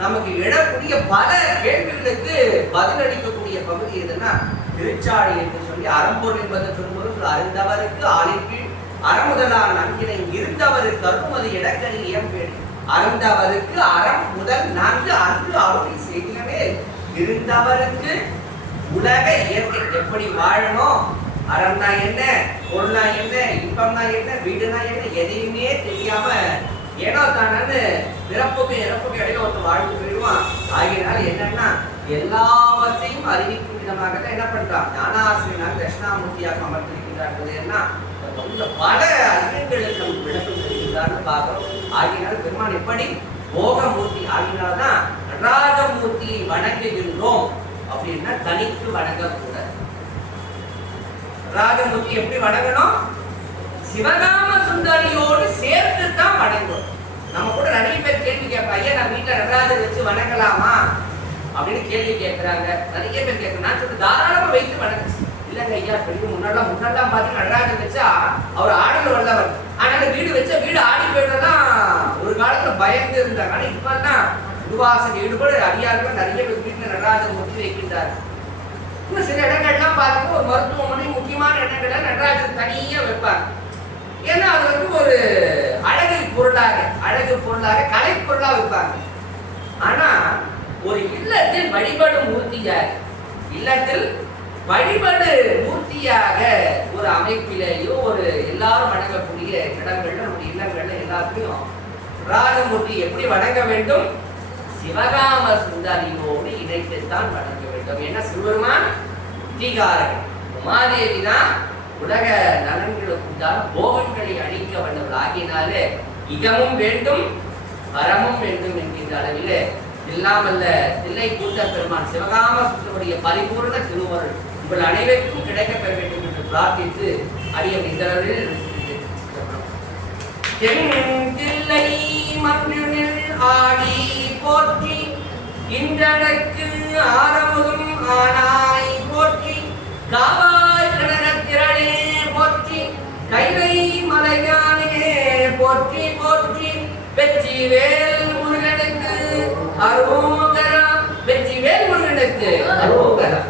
நமக்கு எழக்கூடிய பல கேள்விகளுக்கு பதிலளிக்கக்கூடிய பகுதி எதுன்னா திருச்சாழி என்று சொல்லி அறம்பொருள் என்பதை சொல்லும்போது அறிந்தவருக்கு ஆளிற்கீழ் அறமுதலா நன்கினை இருந்தவருக்கு அருமது இடக்கணி ஏம்பேடி அறிந்தவருக்கு அறம் முதல் 4 அன்று அருளை செய்கிறவே இருந்தவருக்கு உலக இயற்கை எப்படி வாழணும், அறம்னா என்ன, பொருள்னா என்ன, இன்பம்னா என்ன, வீடுனா என்ன, எதையுமே தெரியாம ஏனோ தானு பிறப்புக்கு இறப்புக்கு இடையில ஒருத்தர் வாழ்ந்து போயிடுவான். ஆகியனால என்னன்னா எல்லாவற்றையும் அறிவிக்கும் விதமாக தான் என்ன பண்றான், ஞானாசிரியனாக தட்சிணாமூர்த்தியாக அமர்ந்திருக்கிறார்கள். ஏன்னா பல அறிஞர்களுக்கு நமக்கு விளக்கம் தெரிவிக்கிறான்னு பார்க்கிறோம். ஆகியனால பெருமான் எப்படி போகமூர்த்தி, ஆகினால்தான் நடராஜமூர்த்தியை வணங்குகின்றோம் அப்படின்னா தனித்து வணங்கக்கூடாது. நடராஜமூர்த்தி எப்படி வணங்கணும், சிவகாம சுந்தரியோடு சேர்த்து தான் வணங்கும். நம்ம கூட நிறைய பேர் கேள்வி கேட்பா, ஐயா நான் வீட்டுல நடராஜர் வச்சு வணங்கலாமா அப்படின்னு கேள்வி கேட்கிறாங்க. நிறைய பேர் கேட்க, நான் சொல்ல தாராளமா வைத்து வணங்க. இல்லங்க ஐயா, பெரிய முன்னாடி பார்த்து நடராஜர் வச்சா அவர் ஆடல் வல்லவர், ஆனால வீடு வச்சா வீடு ஆடி போயிட்டதான் ஒரு காலத்துல பயந்து இருந்தாங்க. ஆனா இப்பதான் உருவாசம் ஈடுபட அடியார்கள் நிறைய பேர் வீட்டுல நடராஜர் முற்றி வைக்கின்றார். இன்னும் சில இடங்கள்லாம் பார்த்து ஒரு மருத்துவமனை முக்கியமான இடங்கள்ல நடராஜர் தனியா வைப்பாங்க. ஏன்னா அது வந்து ஒரு அழகு பொருளாக கலை பொருளா வைப்பாங்க. ஆனா ஒரு இல்லத்தில் வழிபடும் மூர்த்தியாக, இல்லத்தில் வழிபடு மூர்த்தியாக ஒரு அமைப்பிலேயோ ஒரு எல்லாரும் வணங்கக்கூடிய இடங்கள்ல நம்முடைய இல்லங்கள்ல ராஜமூர்த்தி எப்படி வணங்க வேண்டும்? சிவகாம சுந்தரியோடு இணைத்துத்தான் வணங்க வேண்டும். ஏன்னா சிவபெருமான் தீகாரகன், உமாதேவி தான் உலக நலன்களுக்குண்டான போகங்களை அழிக்க வந்தவள். ஆகினாலே இகமும் வேண்டும் வரமும் வேண்டும் என்கின்ற அளவில் இல்லாமல்ல தில்லை கூட்ட பெருமான் சிவகாம சுந்தருடைய பரிபூர்ண திருவருள் உங்கள் அனைவருக்கும் கிடைக்கப் பெற வேண்டும் என்று பிரார்த்தித்து அடியன் இந்த அளவில் தென்தில்லை மன்றினில் ஆடி போற்றி இன்றனக்கு ஆரமுதும் ஆனாய் போற்றி காவாய் கிணறத்திரளே போற்றி கைலை மலையானே போற்றி போற்றி வெற்றிவேல் முருகனுக்கு அரோகரா வெற்றிவேல் முருகனுக்கு அரோகரா.